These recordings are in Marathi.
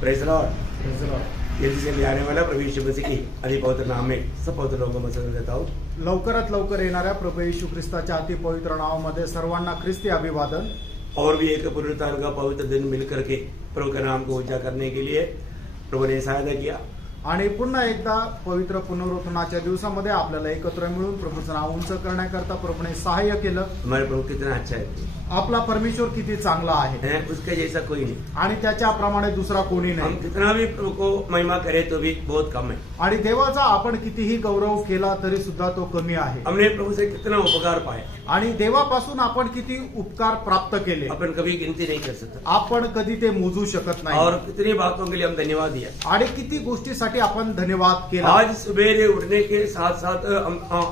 Praise the Lord. जल्दी से आने वाला प्रभु यीशु मसीह की अति पवित्र नाम में सब पवित्र लोगों को सलाम देता हूँ। लवकरात लवकर येणाऱ्या प्रभू येशू ख्रिस्ताच्या अति पवित्र नावामध्ये सर्वांना ख्रिस्ती अभिवादन। और भी एक पुनरुत्थान का पवित्र दिन मिल करके प्रभु के नाम को ऊंचा करने के लिए प्रभु ने सहायता किया आणि पुन्हा एकदा पवित्र पुनरुत्थानाच्या दिवसामध्ये आपल्याला एकत्र मिळून प्रभूचं नाव उंच करण्याकरता प्रभूने सहाय्य केलं। हमारे प्रभु कितना अच्छा है, आपला परमेश्वर किती चांगला आहे उसके जैसा कोई नहीं। आणि त्याच्याप्रमाणे दुसरा कोणी हम नाही। कितना भी प्रभु को महिमा करे तो भी बहुत कम है। आणि देवाचा आपण कितीही गौरव केला तरी सुद्धा तो कमी आहे। हमने प्रभु से कितना उपकार पाया, आणि देवापासून आपण किती उपकार प्राप्त केले अपन कभी गिनती नहीं कर सकते। आपण कधी ते मोजू शकत नाही। और कितनी बातों के लिए हम धन्यवाद दिया। आणि किती गोष्टीसाठी आपण धन्यवाद केला। आज सवेरे उठने के साथ साथ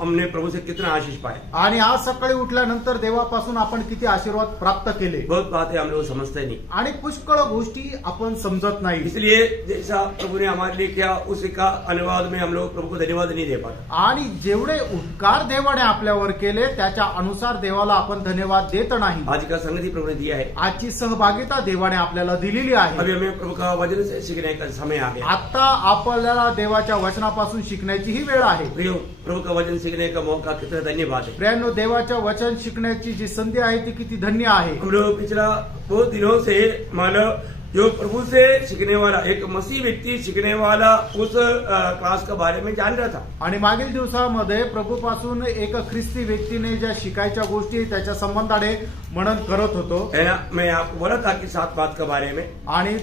हमने प्रभु से कितना आशीष पाया। आणि आज सकाळी उठल्यानंतर देवापासून आपण किती आशीर्वाद प्राप्त केले। बहुत बातें हम लोग समझते नहीं, आणि पुष्कळ गोष्टी आपण समजत नाही। इसलिए जैसा प्रभु ने हमारे लिए किया उसका अनुवाद में हम लोग प्रभु को धन्यवाद नहीं दे पाते। आणि जेवढे उपकार देवाने आपल्यावर केले त्याच्या अनुसार देवाला आपण धन्यवाद देत नाही। आज का संगति प्रभु ने दिया है, आजची सहभागिता देवाने आपल्याला दिलेली आहे। अभी हमें प्रभु का वचन से सीखने का समय आ गया। आता आपल्याला देवाच्या वचनापासून शिकण्याची ही वेळ आहे। प्रियो, प्रभु का वचन सीखने का मौका कितना धन्यवाद है। प्रियांनो, देवाच्या वचन शिकण्याची जी संधी आहे ती किती धन्य आहे। हम लोग पिछला बहुत दिनों से मानव जो प्रभु से सीखने वाला एक मसीह व्यक्ति सीखने वाला उस क्लास के बारे में जान रहा था। आणि मागील दिवसामध्ये प्रभूपासून एक ख्रिस्ती व्यक्तीने ज्या शिकायच्या गोष्टी त्याच्या संबंधाने मनन करत होतो। है ना, मैं आपको बोला था कि 7 बात के बारे में, आणि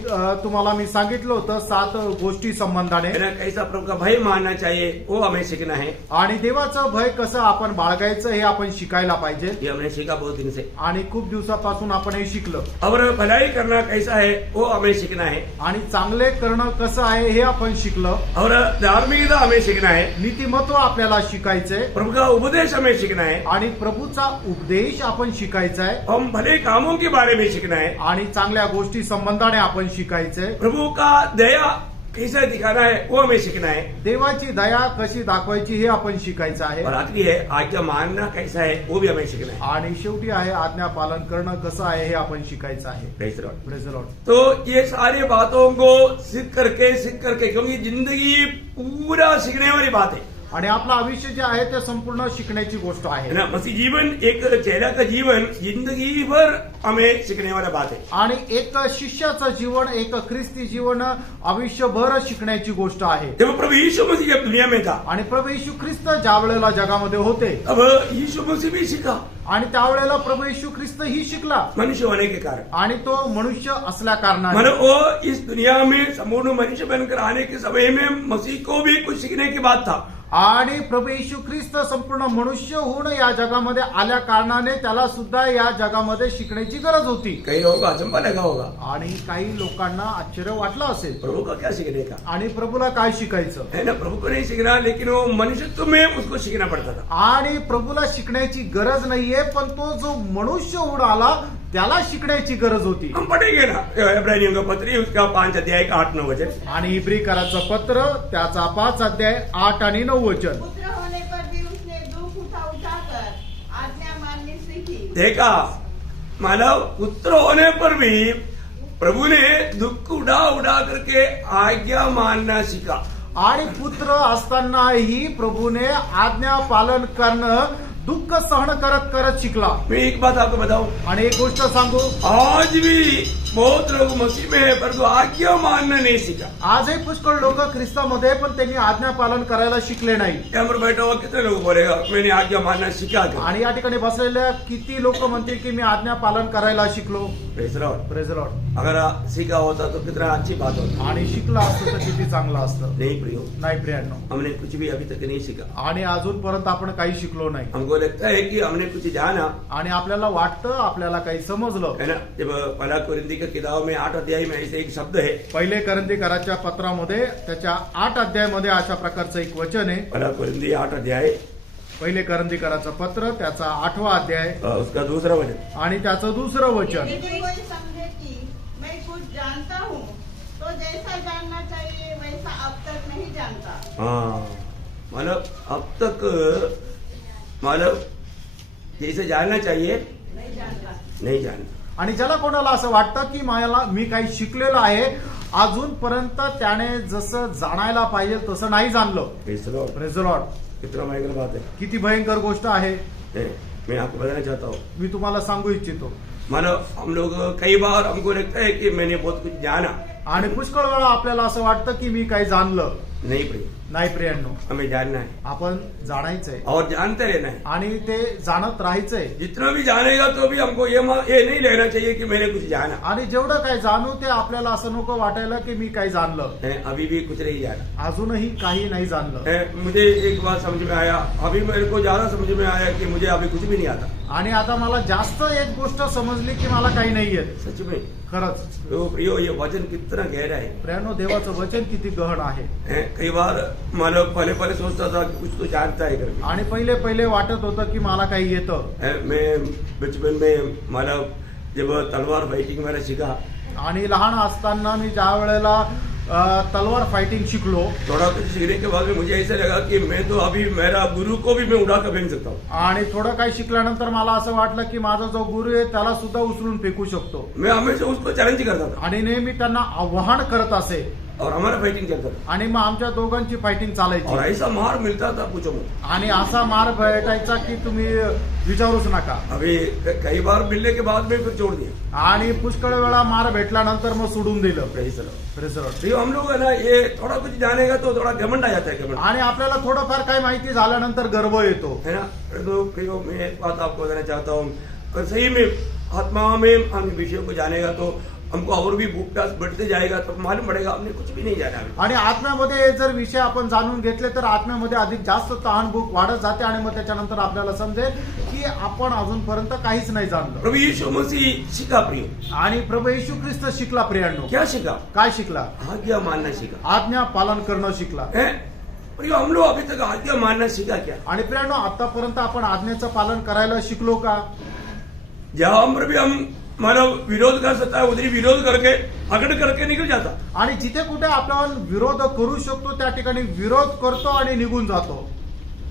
तुम्हाला मी सांगितलं होतं 7 गोष्टी संबंधाने। है ना, कैसा प्रभु का भय मानना चाहिए वो हमें सीखना है। आणि देवाचं भय कसं आपण बाळगायचं हे आपण शिकायला पाहिजे। ये हमने सीखा बहुत दिन से। आणि खूप दिवसापासून आपण हे शिकलो। और भलाई करना कैसा है वो हमें सीखना है। आणि चांगले करणं कसं आहे हे आपण शिकलो। और धार्मिकता हमें सीखना है। नीतिमत्व आपल्याला शिकायचंय। प्रभु का उपदेश हमें सीखना है। आणि प्रभूचा उपदेश आपण शिकायचा आहे। हम भले कामों के बारे में सीखना है। आणि चांगल्या गोष्टी संबंधाने आपण शिकायचंय। प्रभु का दया कैसे दिखाना है वो हमें सीखना है। देवाची दया कशी दाखवायची हे आपण शिकायचं आहे। और आखिरी है आज्ञा मानना कैसा है वो भी हमें सीखना है। आणि शेवटी आहे आज्ञा पालन करणं कसं आहे हे आपण शिकायचं आहे। Praise the Lord. Praise the Lord. तो ये सारी बातों को सीख करके क्योंकि जिंदगी पूरा सीखने वाली बात है। आणि आपलं आयुष्य जे आहे ते संपूर्ण शिकण्याची गोष्ट आहे। है ना, मसीह जीवन एक चेला का जीवन जिंदगी भर हमें सीखने वाला बात है। आणि एक शिष्याचं जीवन एक ख्रिस्ती जीवन आयुष्यभर शिकण्याची गोष्ट आहे। जब प्रभु यीशु मसीह जब दुनिया में था, आणि प्रभू येशू ख्रिस्त ज्या वेळेला जगामध्ये होते अब यीशु मसीह भी सीखा आणि त्यावेळेला प्रभू येशू ख्रिस्त ही शिकला मनुष्य होने के कारण। आणि तो मनुष्य असल्या कारणाने मतलब वो इस दुनिया में संपूर्ण मनुष्य बनकर आने के समय में मसीह को भी कुछ सीखने की बात था। आणि प्रभू येशू ख्रिस्त संपूर्ण मनुष्य होऊन या जगामध्ये आल्या कारणाने त्याला सुद्धा या जगामध्ये शिकण्याची गरज होती। कई लोगों को अचंभा लगा होगा, आणि काही लोकांना आश्चर्य वाटलं असेल प्रभु का क्या सीखने का। आणि प्रभूला काय शिकायचं है ना, प्रभु को नहीं सीखना लेकिन वो मनुष्यत्व में उसको सीखना पड़ता था। आणि प्रभूला शिकण्याची गरज नाहीये, पण तो जो मनुष्य होऊन आला त्याला शिकण्याची गरज होती। हम पढ़ेंगे ना इब्रानियों का पत्री उसका 5 अध्याय का 8-9 वचन। आणि इब्रीकराचं पत्र त्याचा 5 अध्याय 8 आणि 9 वचन। पुत्र होने पर भी उसने दुख उठाकर आज्ञा माननी सीखी। देखा, मानव पुत्र होने पर भी प्रभु ने दुख उड़ा करके आज्ञा मानना सीखा। आणि पुत्र असतानाही प्रभूने आज्ञा पालन करणं दुःख सहन करत करत शिकला। मैं एक बात आपको बताऊं, आणि एक गोष्ट सांगू, आज भी बहुत लोग मसीह में है परंतु आज्ञा मानना नहीं सीखा। आजही पुष्कळ लोक ख्रिस्तामध्ये पण त्यांनी आज्ञा पालन करायला शिकले नाही। यहाँ पर बैठा हुआ कितने लोग बोलेगा मैंने आज्ञा मानना सीखा क्या? आणि या ठिकाणी बसलेल्या किती लोक म्हणतील की मी आज्ञा पालन करायला शिकलो। Praise the Lord. Praise the Lord. अगर सीखा होता तो कितना अच्छी बात होती। आणि शिकला असतं तर किती चांगलं असतं। नहीं प्रियो, नाही प्रियांनो, हमने कुछ भी अभी तक नहीं सीखा। आणि अजूनपर्यंत आपण काही शिकलो नाही। हमको लगता है कि हमने कुछ जाना, आणि आपल्याला वाटतं आपल्याला काही समजलं। है ना। जब पहला कोरिन्थी की किताब में 8 अध्याय में ऐसे एक शब्द है, पहिले करंथीकराच्या पत्रामध्ये त्याच्या 8 अध्यायामध्ये अशा प्रकारचं एक वचन आहे। पहला कोरिन्थी 8 अध्याय पहिले करंथीकराचं पत्र त्याचा 8वां अध्याय उसका दूसरा वचन आणि त्याचं दुसरं वचन। यदि कोई समझे कि मैं कुछ जानता हूँ तो जैसा जानना चाहिए वैसा अब तक नहीं जानता। हाँ, मतलब अब तक मतलब जैसे जानना चाहिए नहीं जानता। नहीं जानता। आणि ज्याला कोणाला असं वाटतं की मी काही शिकलेलो आहे, अजूनपर्यंत त्याने जसं जाणायला पाहिजे तसं नाही जाणलं. Praise the Lord. Praise the Lord. कितना भयंकर बात है. किती भयंकर गोष्ट आहे. मैं आपको बताना चाहता हूँ, मी तुम्हाला सांगू इच्छितो. मानो हम लोग कई बार हमको लगता है कि मैंने बहुत कुछ जाना. आणि पुष्कळ वेळा आपल्याला असं वाटतं की मी काही जाणलं नहीं प्रिय, नाही. प्रियांनो, हमें जानना है आपण जाणायचंय और जानते रहना है. आणि ते जाणत राहायचंय. जितना भी जानेगा तो भी हमको ये नहीं लेना चाहिए कि मैंने कुछ जाना. आणि जेवढं काय जाणू ते आपल्याला असं नको वाटायला की मी काही जाणलं. अभी भी कुछ नहीं जाना. अजूनही काही नाही जाणलं. मुझे एक बात समझ में आया, अभी मेरे को ज्यादा समझ में आया कि मुझे अभी कुछ भी नहीं आता. आणि आता मला जास्त एक गोष्ट समजली की मला काही नाही येत. सच में खरंच. तो प्रियो, ये वचन कितना गहरा है. प्रियांनो, देवाचं वचन किती गहन आहे. कई बार मानो पहले पहले सोचता था कि कुछ तो जानता है करके. आणि पहिले पहिले वाटत होतं की मला काही येतं. मैं बचपन में मतलब जब तलवार फाइटिंग मैंने सीखा, आणि लहान असताना मी ज्या वेळेला तलवार फाइटिंग शिकलो, थोड़ा कुछ सीखने के बाद में मुझे ऐसा लगा कि मैं तो अभी मेरा गुरु को भी मैं उड़ा कर फेंक सकता हूँ. आणि थोडं काही शिकल्यानंतर मला असं वाटलं की माझा जो गुरु आहे त्याला सुद्धा उचलून फेकू शकतो. मैं हमेशा उसको चैलेंज करता था आणि नेहमी त्यांना आव्हान करत असे. और हमारा फाइटिंग चलता था. आणि मग आमच्या दोघांची फाइटिंग और चालायची. ऐसा मार मिलता था पूछो मत. आणि असा मार भेटायचा की तुम्ही विचारूच नका. अभी कई बार मिलने के बाद में फिर छोड़ दिया. आणि पुष्कळ वेळा मार भेटल्यानंतर मग सोडून दिलं. Praise the Lord. Praise the Lord. प्रियो, हम लोग है ना, ये थोड़ा कुछ जानेगा तो थोड़ा घमंड आ जाता है. घमंड आणि आपल्याला थोडंफार काही माहिती झाल्यानंतर गर्व येतो. है ना. तो प्रियो, मैं एक बात आपको बताना चाहता हूँ, अगर सही में आत्मा में हम विषयों को जानेगा तो हमको और भी भूख प्यास बढ़ते जाएगा, तो मालूम पड़ेगा हमने कुछ भी नहीं जाना. आणि आत्म्यामध्ये जर विषय आपण जाणून घेतले तर आत्म्यामध्ये अधिक जास्त तहान भूक वाढत जाते आणि मग त्याच्यानंतर आपल्याला समजेल की आपण अजूनपर्यंत काहीच नाही जाणलं. प्रभु यीशु मसीह शिका प्रियो. आणि प्रभू येशू ख्रिस्त शिकला. प्रियांनो, क्या शिका? काय शिकला? आज्ञा मानना शिका. आज्ञा पालन करणं शिकला. प्रियो, हम लोग अभी तक आज्ञा मानना शिका क्या? आणि प्रियांनो, आतापर्यंत आपण आज्ञेचं पालन करायला शिकलो का? जहां पर भी हम मानव विरोध कर सकता है उधर विरोध करके अगड़ करके निकल जाता. आणि जिथे कुठे आपण विरोध करू शकतो त्या ठिकाणी विरोध करतो आणि निघून जातो.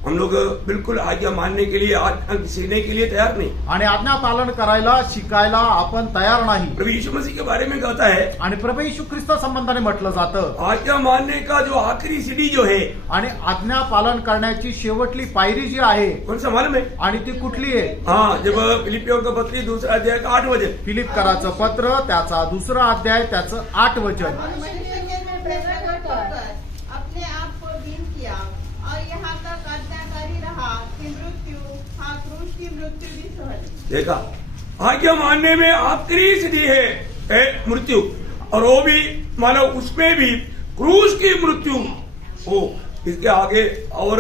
हम लोग बिल्कुल आज्ञा मानने के लिए, आज्ञा सीखने के लिए तैयार नहीं. आणि आज्ञा पालन करायला शिकायला आपण तयार नाही. प्रभु यीशु मसीह के बारे में कहता है, आणि प्रभू येशू ख्रिस्त संबंधाने म्हटलं जातं, आज्ञा मानने का जो आखिरी सीढ़ी जो है, आणि आज्ञा पालन करण्याची शेवटली पायरी जी आहे, कौन सा मालूम है? आणि ती कुठली आहे? हाँ, जब फिलिपियों का पत्री 2 अध्याय का 8 वचन. फिलिपकराचं पत्र त्याचा 2 अध्याय त्याचं 8 वचन. मनुष्य के में प्रकट होकर अपने आप को दीन किया और यहाँ तक आज्ञाकारी रहा कि मृत्यु, हाँ, क्रूस की मृत्यु भी सहन. देखा, आज्ञा मानने में आखिरी सीढ़ी है मृत्यु, और वो भी मानो उसमें भी क्रूस की मृत्यु हो. इसके आगे और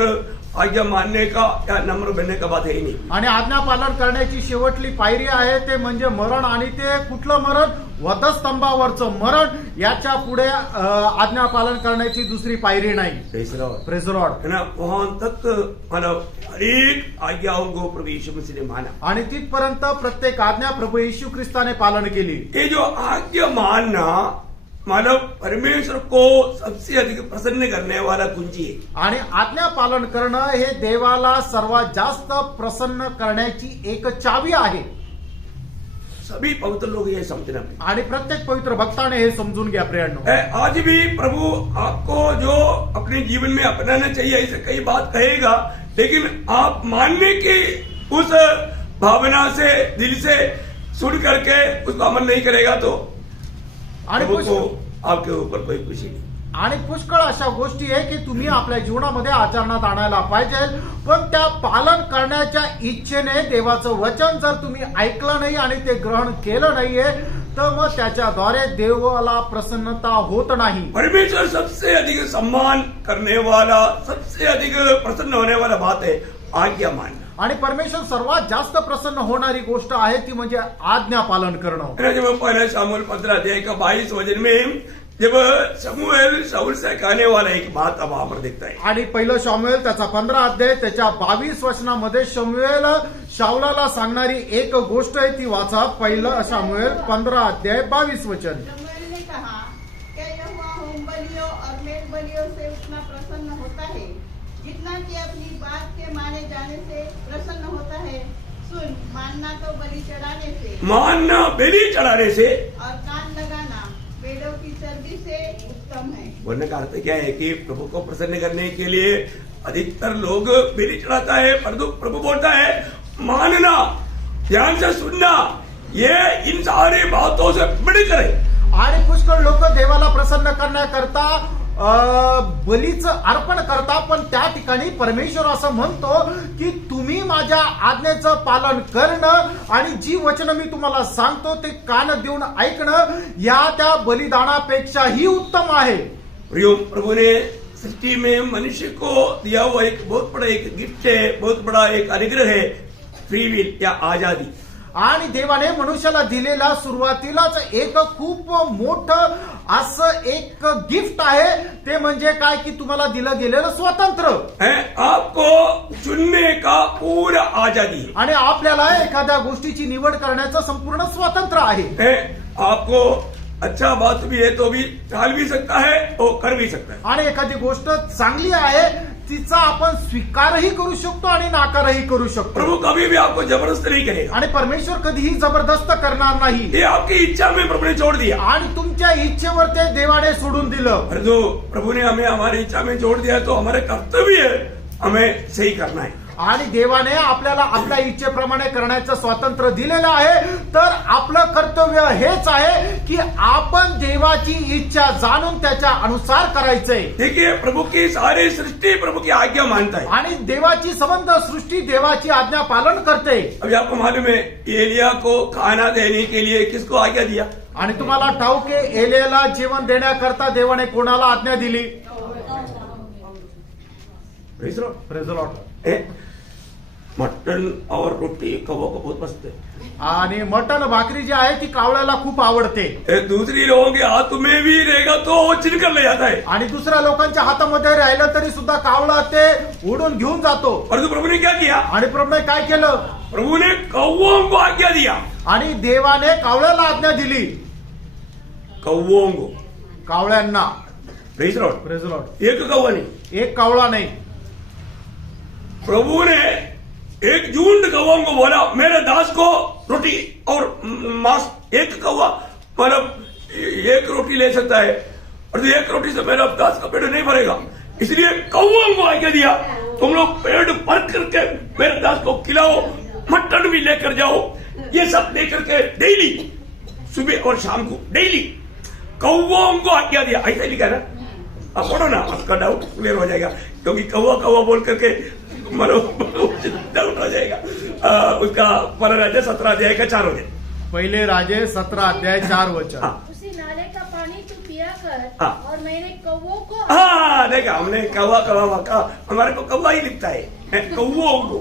आज्ञा मानने का या नम्र बनने का बात है ही नहीं. आणि आज्ञा पालन करण्याची शेवटली पायरी आहे ते म्हणजे मरण. आणि ते कुठलं मरण? वधस्तंभावरचं मरण. याच्या पुढे आज्ञा पालन करण्याची दुसरी पायरी नाही. Praise the Lord. Praise the Lord. है ना. वहां तक मानो हर एक आज्ञाओं को प्रभु यीशु मसीह ने माना. आणि तिथपर्यंत प्रत्येक आज्ञा प्रभू येशू ख्रिस्ताने पालन केली. ये जो आज्ञा मानना मानव परमेश्वर को सबसे अधिक प्रसन्न करने वाला कुंजी है. आणि आज्ञा पालन करणं हे देवाला सर्वात जास्त प्रसन्न करण्याची एक चावी आहे. सभी पवित्र लोग ये समझना. आणि प्रत्येक पवित्र भक्ताने हे समजून घ्या. प्रियांनो, आज भी प्रभु आपको जो अपने जीवन में अपनाना चाहिए ऐसे कई बात कहेगा, लेकिन आप मानने की उस भावना से, दिल से सुन करके उसको अमल नहीं करेगा तो आणि को आपके ऊपर कोई खुशी नहीं. आणि पुष्कळ अशा गोष्टी आहे की तुम्ही आपल्या जीवनामध्ये आचरणात आणायला पाहिजे, पण त्या पालन करण्याच्या इच्छेने देवाचं वचन जर तुम्ही ऐकलं नाही आणि ते ग्रहण केलं नाहीये तर मग त्याच्याद्वारे देवाला प्रसन्नता होत नाही. परमेश्वर सबसे अधिक सम्मान करने वाला, सबसे अधिक प्रसन्न होने वाला बात है आज्ञा मानना. आणि परमेश्वर सर्वात जास्त प्रसन्न होणारी गोष्ट आहे ती म्हणजे आज्ञा पालन करणं. जब पहला शमूएल 15 अध्याय का 22 वचन में जब शमूएल शाऊल से कहने वाला एक बात अब वहां पर दिखता है. आणि पहिलं शमूएल त्याचा 15 अध्याय त्याच्या 22 वचनामध्ये शमूएल शाऊलाला सांगणारी एक गोष्ट आहे ती वाचा. पहिलं शमूएल 15 अध्याय 22 वचन. शमूएल ने कहा, क्या यहोवा होम बलियों और मेल बलियों से उतना प्रसन्न होता है जितना कि अपनी बात के माने जाने से प्रसन्न होता है? सुन, मानना तो बलि चढ़ाने से मानना बलि चढ़ाने से और कान लगाना भेड़ों की चर्बी से उत्तम है। बोलने का अर्थ क्या है कि प्रभु को प्रसन्न करने के लिए अधिकतर लोग बलि चढ़ाता है, परंतु प्रभु बोलता है मानना, ध्यान से सुनना, ये इन सारी बातों से बढ़कर है। आणि पुष्कळ लोक देवाला प्रसन्न करण्याकरता बलीचं अर्पण करता, पण त्या ठिकाणी परमेश्वर असं म्हणतो की तुम्ही माझ्या आज्ञेचं पालन करणं आणि जी वचनं मी तुम्हाला सांगतो ते कान देऊन ऐकणं या त्या बलिदानापेक्षाही उत्तम आहे। प्रियो, प्रभु ने सृष्टि में मनुष्य को दिया हुआ एक बहुत बड़ा एक गिफ्ट है, बहुत बड़ा एक अनुग्रह है, फ्री विल या आजादी। आणि देवाने मनुष्याला दिलेला सुरुवातीलाच एक खूप मोठं असं एक गिफ्ट आहे, ते म्हणजे काय की तुम्हाला दिलं गेलेलं स्वातंत्र्य है, आपको चुनने का पूरा आजादी है। आणि आपल्याला एखाद्या गोष्टीची निवड करण्याचं संपूर्ण स्वातंत्र्य आहे। आपको अच्छा बात भी है तो भी टाल भी सकता है और कर भी सकता है। आणि एखादी गोष्ट चांगली आहे तिचा आपण स्वीकारही करू शकतो आणि नाकारही करू शकतो। प्रभु कभी भी आपको जबरदस्त नहीं करेगा आणि परमेश्वर कधीही जबरदस्त करणार नाही। ये आपकी इच्छा में प्रभु ने छोड़ दिया आणि तुमच्या इच्छेवर ते देवाने सोडून दिलं। और जो प्रभु ने हमें हमारी इच्छा में जोड़ दिया तो हमारे कर्तव्य है हमें सही करना है। आणि देवाने आपल्याला आपल्या इच्छेप्रमाणे करण्याचं स्वातंत्र्य दिलेलं आहे, तर आपलं कर्तव्य हेच आहे की आपण देवाची इच्छा जाणून त्याच्या अनुसार करायचंय। देखिए, प्रभु की सारी सृष्टि प्रभु की आज्ञा मानता है। आणि देवाची संबंध सृष्टी देवाची आज्ञा पालन करते। अभी आपको मालूम है एलिया को खाना देने के लिए किसको आज्ञा दिया? आणि तुम्हाला ठाऊक आहे एलियाला जेवण देण्याकरता देवाने कोणाला आज्ञा दिली? Praise the Lord. मटन और रोटी कौवों को बहुत पसंद है। आणि मटन भाकरी जी आहे ती कावळ्याला खूप आवडते। दूसरी लोगों के हाथ में भी रहेगा तो वो छिनकर ले जाता है। आणि दुसऱ्या लोकांच्या हातामध्ये राहिलं तरी सुद्धा कावळा ते उडून घेऊन जातो। परंतु प्रभु ने क्या किया? आणि प्रभूने काय केलं? प्रभु ने कौवों को आज्ञा दिया। आणि देवाने कावळ्याला आज्ञा दिली। कौवों को, कावळ्यांना। Praise the Lord. Praise the Lord. एक कौवा नहीं, एक कावळा नाही। प्रभु ने एक झुंड कौवों को बोला मेरे दास को रोटी और मांस, एक कौवा मतलब एक रोटी ले सकता है और एक रोटी से मेरा दास का पेट नहीं भरेगा, इसलिए कौवों को आज्ञा दिया तुम लोग पेट भर करके मेरे दास को खिलाओ, मटन भी लेकर जाओ, ये सब लेकर के डेली सुबह और शाम को डेली कौवों को आज्ञा दिया। ऐसा लिखा है ना, आप पढ़ो ना, आपका डाउट क्लियर हो जाएगा, क्योंकि कौवा कौवा बोल करके मनो डाउट हो जाएगा। उसका पहला राज्य 17 अध्याय का 4 वचन। पहिले राजे 17 अध्याय 4 वचन। उसी नाले का पानी तू पिया कर, हाँ। और मैंने कौवों को देखा हमने कौवा कौवा का, हमारे को कौवा ही लिखता है, कौवों को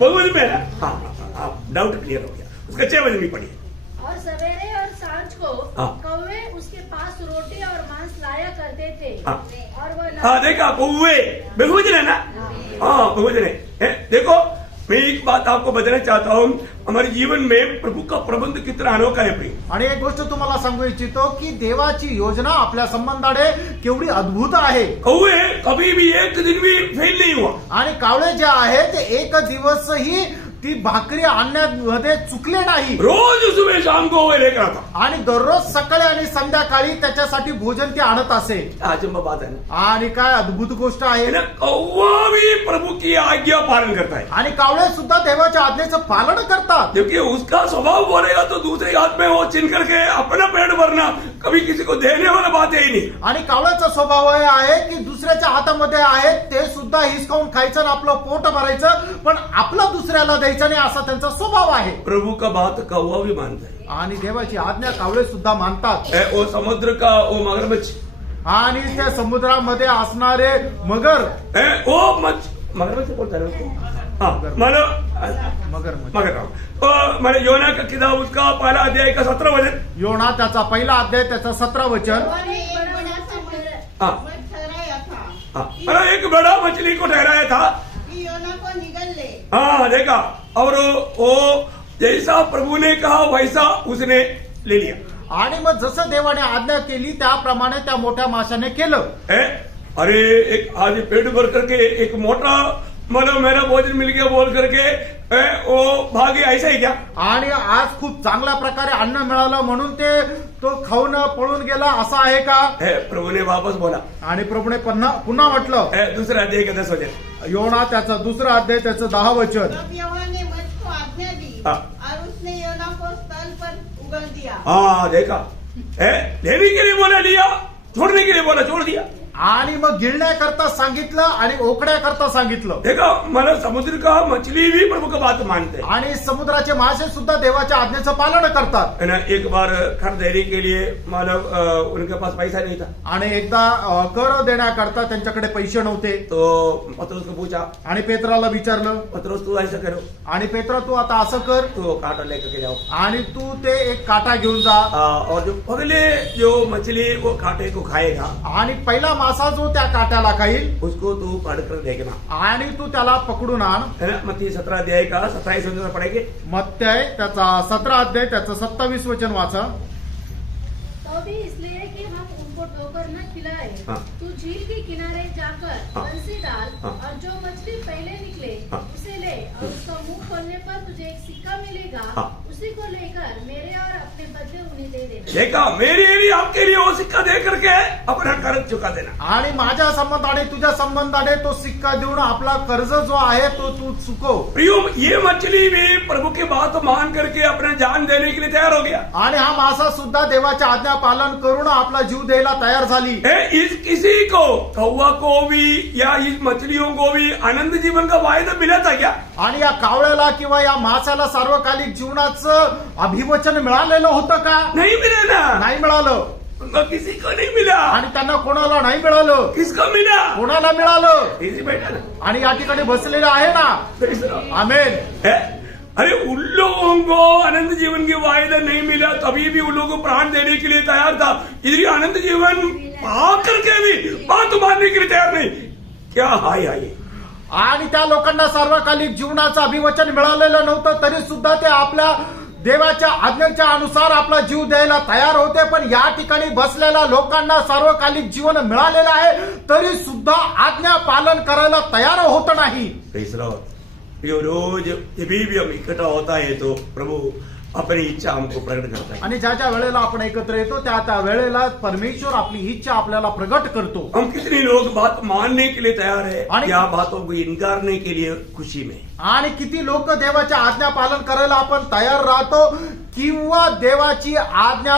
बहुत में ना। हाँ, डाउट क्लियर हो गया। उसका 6 वचन भी पढ़िए। और सवेरे और सांझ को हाँ। कौवे उसके पास रोटी और मांस लाया करते थे। हाँ। और वह हाँ, देखा कौवे बहुवचन है ना। हाँ, बहुवचन है। देखो, मैं एक बात आपको बताना चाहता हूँ, हमारे जीवन में प्रभु का प्रबंध कितना अनोखा है प्रिय। आणि एक गोष्ट तुम्हाला सांगू इच्छितो की देवाची योजना आपल्या संबंधाने केवढी अद्भुत आहे। कौवे कभी भी एक दिन भी फेल नहीं हुआ। आणि कावळे जे आहे ते एक दिवसही ती भाकरी आणण्यामध्ये चुकले नाही। रोज सुबह शाम को वो लेकर आता आणि दररोज सकाळी आणि संध्याकाळी त्याच्यासाठी भोजन ते आणत असे। आजम बात है ना। आणि काय अद्भुत गोष्ट आहे। कौवा भी प्रभु की आज्ञा पालन करता है, आणि कावळे सुद्धा देवाच्या आज्ञेचं पालन करतात। क्योंकि उसका स्वभाव बोलेगा तो दूसरे हाथ में वो चिन करके अपना पेट भरना, कभी किसी को देने वाला बात है ही नहीं। आणि कावळ्याचा स्वभाव हे आहे की दुसऱ्याच्या हातामध्ये आहे ते सुद्धा हिसकावून खायचं आणि आपलं पोट भरायचं, पण आपलं दुसऱ्याला द्यायचं नाही असा त्यांचा स्वभाव आहे। प्रभु का बात कौवा भी मानता है। आणि देवाची आज्ञा कावळे सुद्धा मानतात। वो समुद्र का वो मगरमच्छ, आणि त्या समुद्रामध्ये असणारे मगर, वो मगरमच्छ बोलता है उसको। हाँ, मगर मैंने योना का किताब उसका पहला अध्याय का 17 वचन। योना त्याचा पहिला अध्याय त्याचा 17 वचन। यहोवा ने एक बड़ा सा हाँ। मछली ठहराया था हाँ, मैंने एक बड़ा मछली को ठहराया था कि योना को निगल ले। हाँ, देखा, और वो जैसा प्रभु ने कहा वैसा उसने ले लिया। आणि मग जसं देवाने आज्ञा केली त्याप्रमाणे त्या मोठ्या माशाने केलं। अरे एक आज पेट भर करके एक मोटा मतलब मेरा भोजन मिल गया बोल करके वो भागे, ऐसा ही क्या? आणि आज खूप चांगल्या प्रकारे अन्न मिळालं म्हणून तो खाऊन पळून गेला असं आहे का? प्रभु ने वापस बोला, आणि प्रभूने पुन्हा म्हटलं, दूसरा अध्याय का 10 वचन, योना त्याचा 2 अध्याय त्याचं 10 वचन, तब यहोवा ने मत्स्य को आज्ञा दी हाँ। और उसने योना को स्थल पर उगल दिया। हाँ देखा, लेने के लिए बोला लिया, छोड़ने के लिए बोला छोड़ दिया। आणि मग गिळण्याकरता सांगितलं आणि ओकड्याकरता सांगितलं। देखा, मतलब समुद्र का मछली भी प्रभु का बात मानते हैं, आणि समुद्राचे मासे सुद्धा देवाच्या आज्ञेचं पालन करतात। है ना। एक बार खरीदारी के लिए मतलब उनके पास पैसा नहीं था, आणि एकदा कर देण्याकरता त्यांच्याकडे पैसे नव्हते, तो पतरस को पूछा, आणि पेत्राला विचारलं, पतरस तू ऐसा करो, आणि पेत्रा तू आता असं कर, तो कांटा लेकर के जाओ, आणि तू ते एक काटा घेऊन जा, और जो पगले जो मछली वो कांटे को खाएगा, आणि पहिला मासा जो त्या काट्याला खाईल उसको तू पकड़ देखना, आणि तू त्याला पकडून आण। है ना। मत्ती 17 अध्याय का 27 वचन पढ़ेंगे। मत्तय त्याचा 17 अध्याय त्याचं 27 वचन वाचा। तो भी इसलिए कि हम उनको ठोकर न खिलाए। हाँ। तू झील के किनारे जाकर हाँ। बंसी डाल हाँ। और जो मछली पहले निकले हाँ। उसे ले और उसका मुंह खोलने पर तुझे एक सिक्का मिलेगा, हाँ। उसी को लेकर मेरे और अपने बदले उन्हें दे देना। देखा, मेरे लिए आपके लिए वो सिक्का दे करके अपना कर्ज चुका देना। आणि माझ्या संबंधाने तुझ्या संबंधाने तो सिक्का देऊन आपला कर्ज जो आहे तो तू चुकव। प्रियो, ये मछली भी प्रभु की बात मान करके अपना जान देने के लिए तैयार हो गया। आणि हा मासा सुद्धा देवाच्या आज्ञा पालन करून आपला जीव द्यायला तयार झाली। इस किसी को, कौवा को भी या इस मछलियों को भी अनंत जीवन का वायदा मिला था क्या? आणि या कावळ्याला किंवा या मासाला सार्वकालिक जीवनाचं अभिवचन मिळालेलं होतं का? नहीं मिला ना, नाही मिळालं। किसी को नहीं मिला। आणि त्यांना कोणाला नाही मिळालं? किसको मिला? कोणाला मिळालं? इसी बैठा ना, आणि या ठिकाणी बसलेलं आहे ना। आमेन। है? अरे उन लोगों को अनंत जीवन की वायदा नहीं मिला, तभी भी उन लोगों को प्राण देने के लिए तैयार था। इधर अनंत जीवन पा करके भी बात मानने के लिए तैयार नहीं। क्या हाय हाय। आणि त्या लोकांना सार्वकालिक जीवनाचं अभिवचन मिळालेलं नव्हतं तरी सुद्धा ते आपल्या देवाच्या आज्ञेच्या अनुसार आपला जीव द्यायला तयार होते। पण या ठिकाणी बसलेल्या लोकांना सार्वकालिक जीवन मिळालेलं आहे तरी सुद्धा आज्ञा पालन करायला तयार होत नाही। ये रोज जभी भी हम इकट्ठा होता है तो प्रभु अपनी इच्छा हमको प्रकट करता है। आणि ज्या वेळेला आपण एकत्र येतो त्या वेळेला परमेश्वर आपली इच्छा आपल्याला प्रगट करतो। हम कितने लोग बात मानने के लिए तैयार है, आणि- या बातों को इनकारने के लिए खुशी में। आणि किती लोक देवाच्या आज्ञा पालन करायला आपण तयार राहतो किंवा देवाची आज्ञा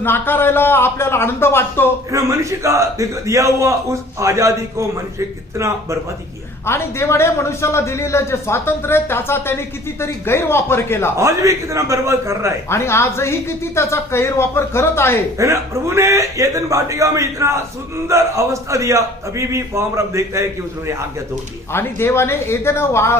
नाकारायला आपल्याला आनंद वाटतो। मनुष्य का दिया हुआ उस आजादी को मनुष्य कितना बर्बादी किया। आणि देवाने मनुष्याला दिलेलं जे स्वातंत्र्य आहे त्याचा त्याने कितीतरी गैरवापर केला। आज भी कितना बर्बाद कर रहा है। आणि आजही किती त्याचा गैरवापर करत आहे। है ना। प्रभु ने एदन वाटिका में इतना सुंदर अवस्था दिया, तभी भी वहां पर हम देखते हैं कि उसने आज्ञा तोड़ दी। आणि देवाने एदेन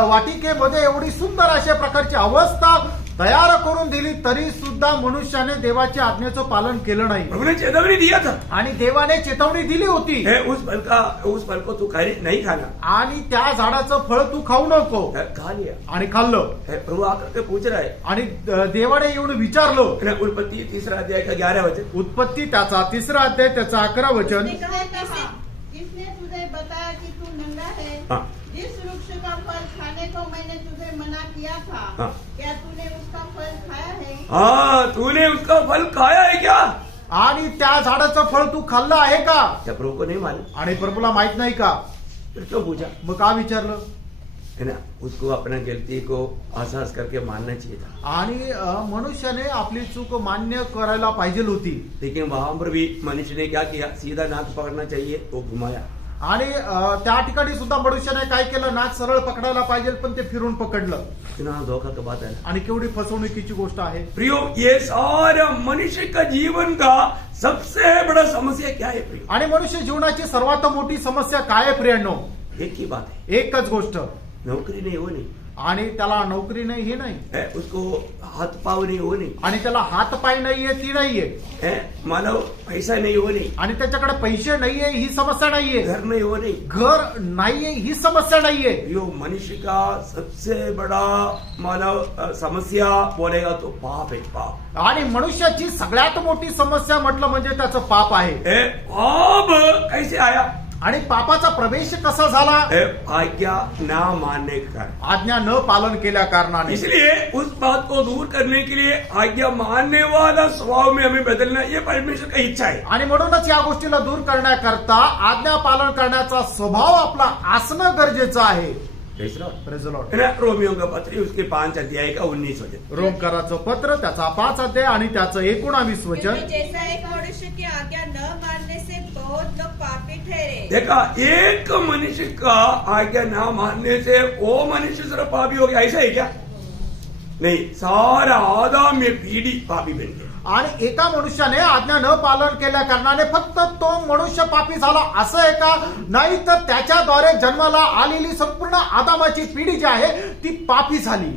वाटिकेमध्ये एवढी सुंदर अशा प्रकारची अवस्था तयार करून दिली तरी सुद्धा मनुष्याने देवाच्या आज्ञेचं पालन केलं नाही। प्रभु ने चेतावनी दिया था, आणि देवाने चेतावणी दिली होती, उस फल को तू नहीं खाना। आणि त्या झाडाचं फळ तू खाऊ नको। खा लिया आणि खाल्लं। प्रभु आकर के पूछ रहा है। आणि देवाने एवढं विचारलं। उत्पत्ति 3 अध्याय का 11 वचन। उत्पत्ती त्याचा 3 अध्याय त्याचा 11 वचन। किसने तुझे बताया कि तू नंगा है? हाँ। जिस वृक्ष का फल खाने को मैंने तुझे मना किया था, हाँ। क्या तूने उसका फल खाया है? हाँ, तूने उसका फल खाया है क्या? आणि त्या झाडाचं फळ तू खाल्लं आहे का? क्या प्रभु को नहीं मालूम? आणि प्रभूला माहित नाही का? फिर क्यों पूछा? मग का विचारलं? है ना। उसको अपना गलती को एहसास करके मानना चाहिए था। आणि मनुष्याने आपली चूक मान्य करायला पाहिजे होती। लेकिन वहां पर भी मनुष्य ने क्या किया? सीधा नाक पकड़ना चाहिए, वो घुमाया। आणि त्या ठिकाणी सुद्धा मनुष्याने काय केलं? नाक सरळ पकडायला पाहिजे पण ते फिरून पकडलं। इतना धोखा का बात है ना। आणि केवढी फसवणुकीची गोष्ट आहे। प्रियो, ये सारा मनुष्य का जीवन का सबसे बड़ा समस्या क्या है प्रियो? आणि मनुष्य जीवनाची सर्वात मोठी समस्या काय आहे प्रियांनो? एक ही बात है, एकच गोष्ट, नौकरी नहीं, वो नहीं आणि त्याला नोकरी नाही हे नाही, है, उसको हाथ पाव नहीं, वो नहीं आणि त्याला हात पाय नाहीये ती नाहीये, है, मानव पैसा नहीं, वो नहीं, आणि त्याच्याकडे पैसे नाहीये ही समस्या नाहीये, घर नहीं, वो नहीं। घर नाहीये ही समस्या नाहीये। यो मनुष्य का सबसे बड़ा मानव समस्या बोलेगा तो पाप है, पाप। आणि मनुष्याची सगळ्यात मोठी समस्या म्हटलं म्हणजे त्याचं पाप आहे। पाप कैसे आया? आणि पापाचा प्रवेश कसा झाला? आज्ञा ना मानने के कारण। आज्ञा न पालन केल्या कारणाने। इसलिए उस बात को दूर करने के लिए आज्ञा मानने वाला स्वभाव में हमें बदलना, ये परमेश्वर का इच्छा है। आणि म्हणूनच या गोष्टीला दूर करण्याकरता आज्ञा पालन करण्याचा स्वभाव आपला असणं गरजेचं आहे। Praise the Lord. है ना? रोमियो का पत्र उसके 5 अध्याय का 19 वचन। रोमकराचं पत्र त्याचा 5 अध्याय आणि त्याचं 19 वचन। क्योंकि जैसा एक मनुष्य की आज्ञा न मानने से बहुत लोग पापी ठहरे। देखा, एक मनुष्य का आज्ञा ना मानने से वो मनुष्य सिर्फ पापी हो गया, ऐसा है क्या? नहीं, सारा आदम में पीढ़ी पापी बन गया। आणि एका मनुष्याने आज्ञा न पालन केल्या कारणाने फक्त तो मनुष्य पापी झाला असं आहे का? नाही, तर त्याच्याद्वारे जन्माला आलेली संपूर्ण आदामाची पिढी जी आहे ती पापी झाली।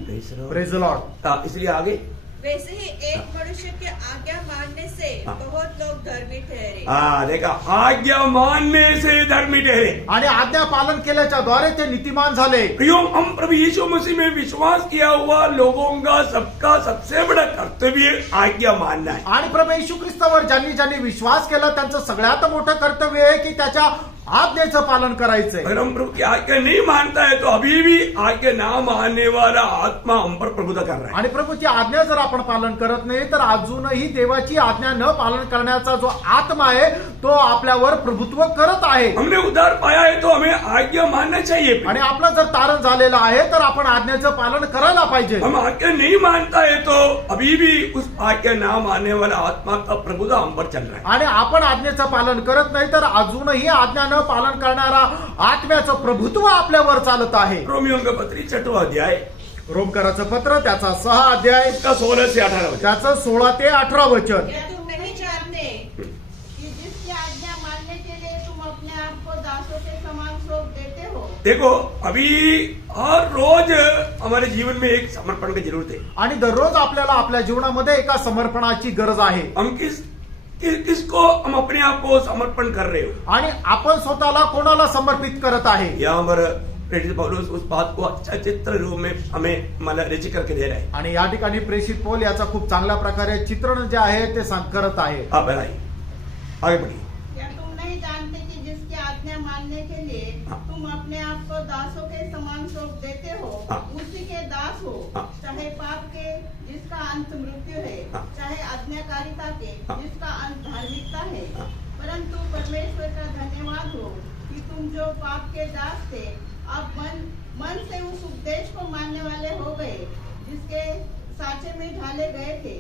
Praise the Lord. इसलिए आगे वैसे ही एक मनुष्य की आज्ञा मानने से बहुत लोग धर्मी ठहरे। देखा, आज्ञा मानने से धर्मी ठहरे आणि आज्ञा पालन केल्याच्या द्वारे ते नीतिमान झाले। प्रियो, हम प्रभु यीशु मसीह में विश्वास किया हुआ लोगों का सबका सबसे बड़ा कर्तव्य आज्ञा मानना है। आणि प्रभू येशू ख्रिस्तावर ज्यांनी ज्यांनी विश्वास केला त्यांचं सगळ्यात मोठं कर्तव्य आहे की त्याच्या आज्ञेचं पालन करायचंय। अगर हम प्रभु की आज्ञा नहीं मानता है तो अभी भी आज्ञा ना मानने वाला आत्मा हम पर प्रभुता कर रहा है। आणि प्रभूची आज्ञा जर आपण पालन करत नाही तर अजूनही देवाची आज्ञा न पालन करण्याचा जो आत्मा आहे तो आपल्यावर प्रभुत्व करत आहे। हमने उद्धार पाया है तो हमें आज्ञा मानना चाहिए। आणि आपलं जर तारण झालेलं आहे तर आपण आज्ञेचं पालन करायला पाहिजे। हम आज्ञा नहीं मानता है तो अभी भी उस आज्ञा ना मानने वाला आत्मा का प्रभुता हम पर चल रहा है। आणि आपण आज्ञेचं पालन करत नाही तर अजूनही आज्ञा न पालन करणारा आत्म्याचं प्रभुत्व आपल्यावर चालत आहे। रोमियो का पत्र 6वां अध्याय, रोमकराचं पत्र त्याचा 6 अध्याय का 16 से 18 वचन। त्याचं 16 ते 18 वचन। क्या तुम नहीं जानते कि जिसकी आज्ञा मानने के लिए तुम अपने आप को दासों के समान सौंप देते हो? देखो, अभी हर रोज हमारे जीवन में एक समर्पण की जरूरत है। आणि दररोज आपल्याला आपल्या जीवनामध्ये एका समर्पणाची गरज आहे। हम किसको हम अपने आप को समर्पण कर रहे हो? आणि आपण स्वतःला कोणाला समर्पित करत आहे? यहाँ पर प्रेरित पौलुस उस बात को अच्छा चित्र रूप में हमें मतलब रचित करके दे रहा है। आणि या ठिकाणी प्रेषित पौल याचा खूप चांगल्या प्रकारे चित्रण जे आहे ते करत आहे। आप बताइए, आगे बढ़िए। क्या तुम नहीं जानते कि जिसकी आज्ञा मानने के लिए तुम अपने आप को दासों के समान सौंप देते हो, उसी के दास हो, चाहे पाप के जिसका अंत मृत्यु है, चाहे आज्ञाकारिता के जिसका अंत धार्मिकता है। परंतु परमेश्वर का धन्यवाद हो कि तुम जो पाप के दास थे अब मन से उस उपदेश को मानने वाले हो गए जिसके साँचे में ढाले गए थे,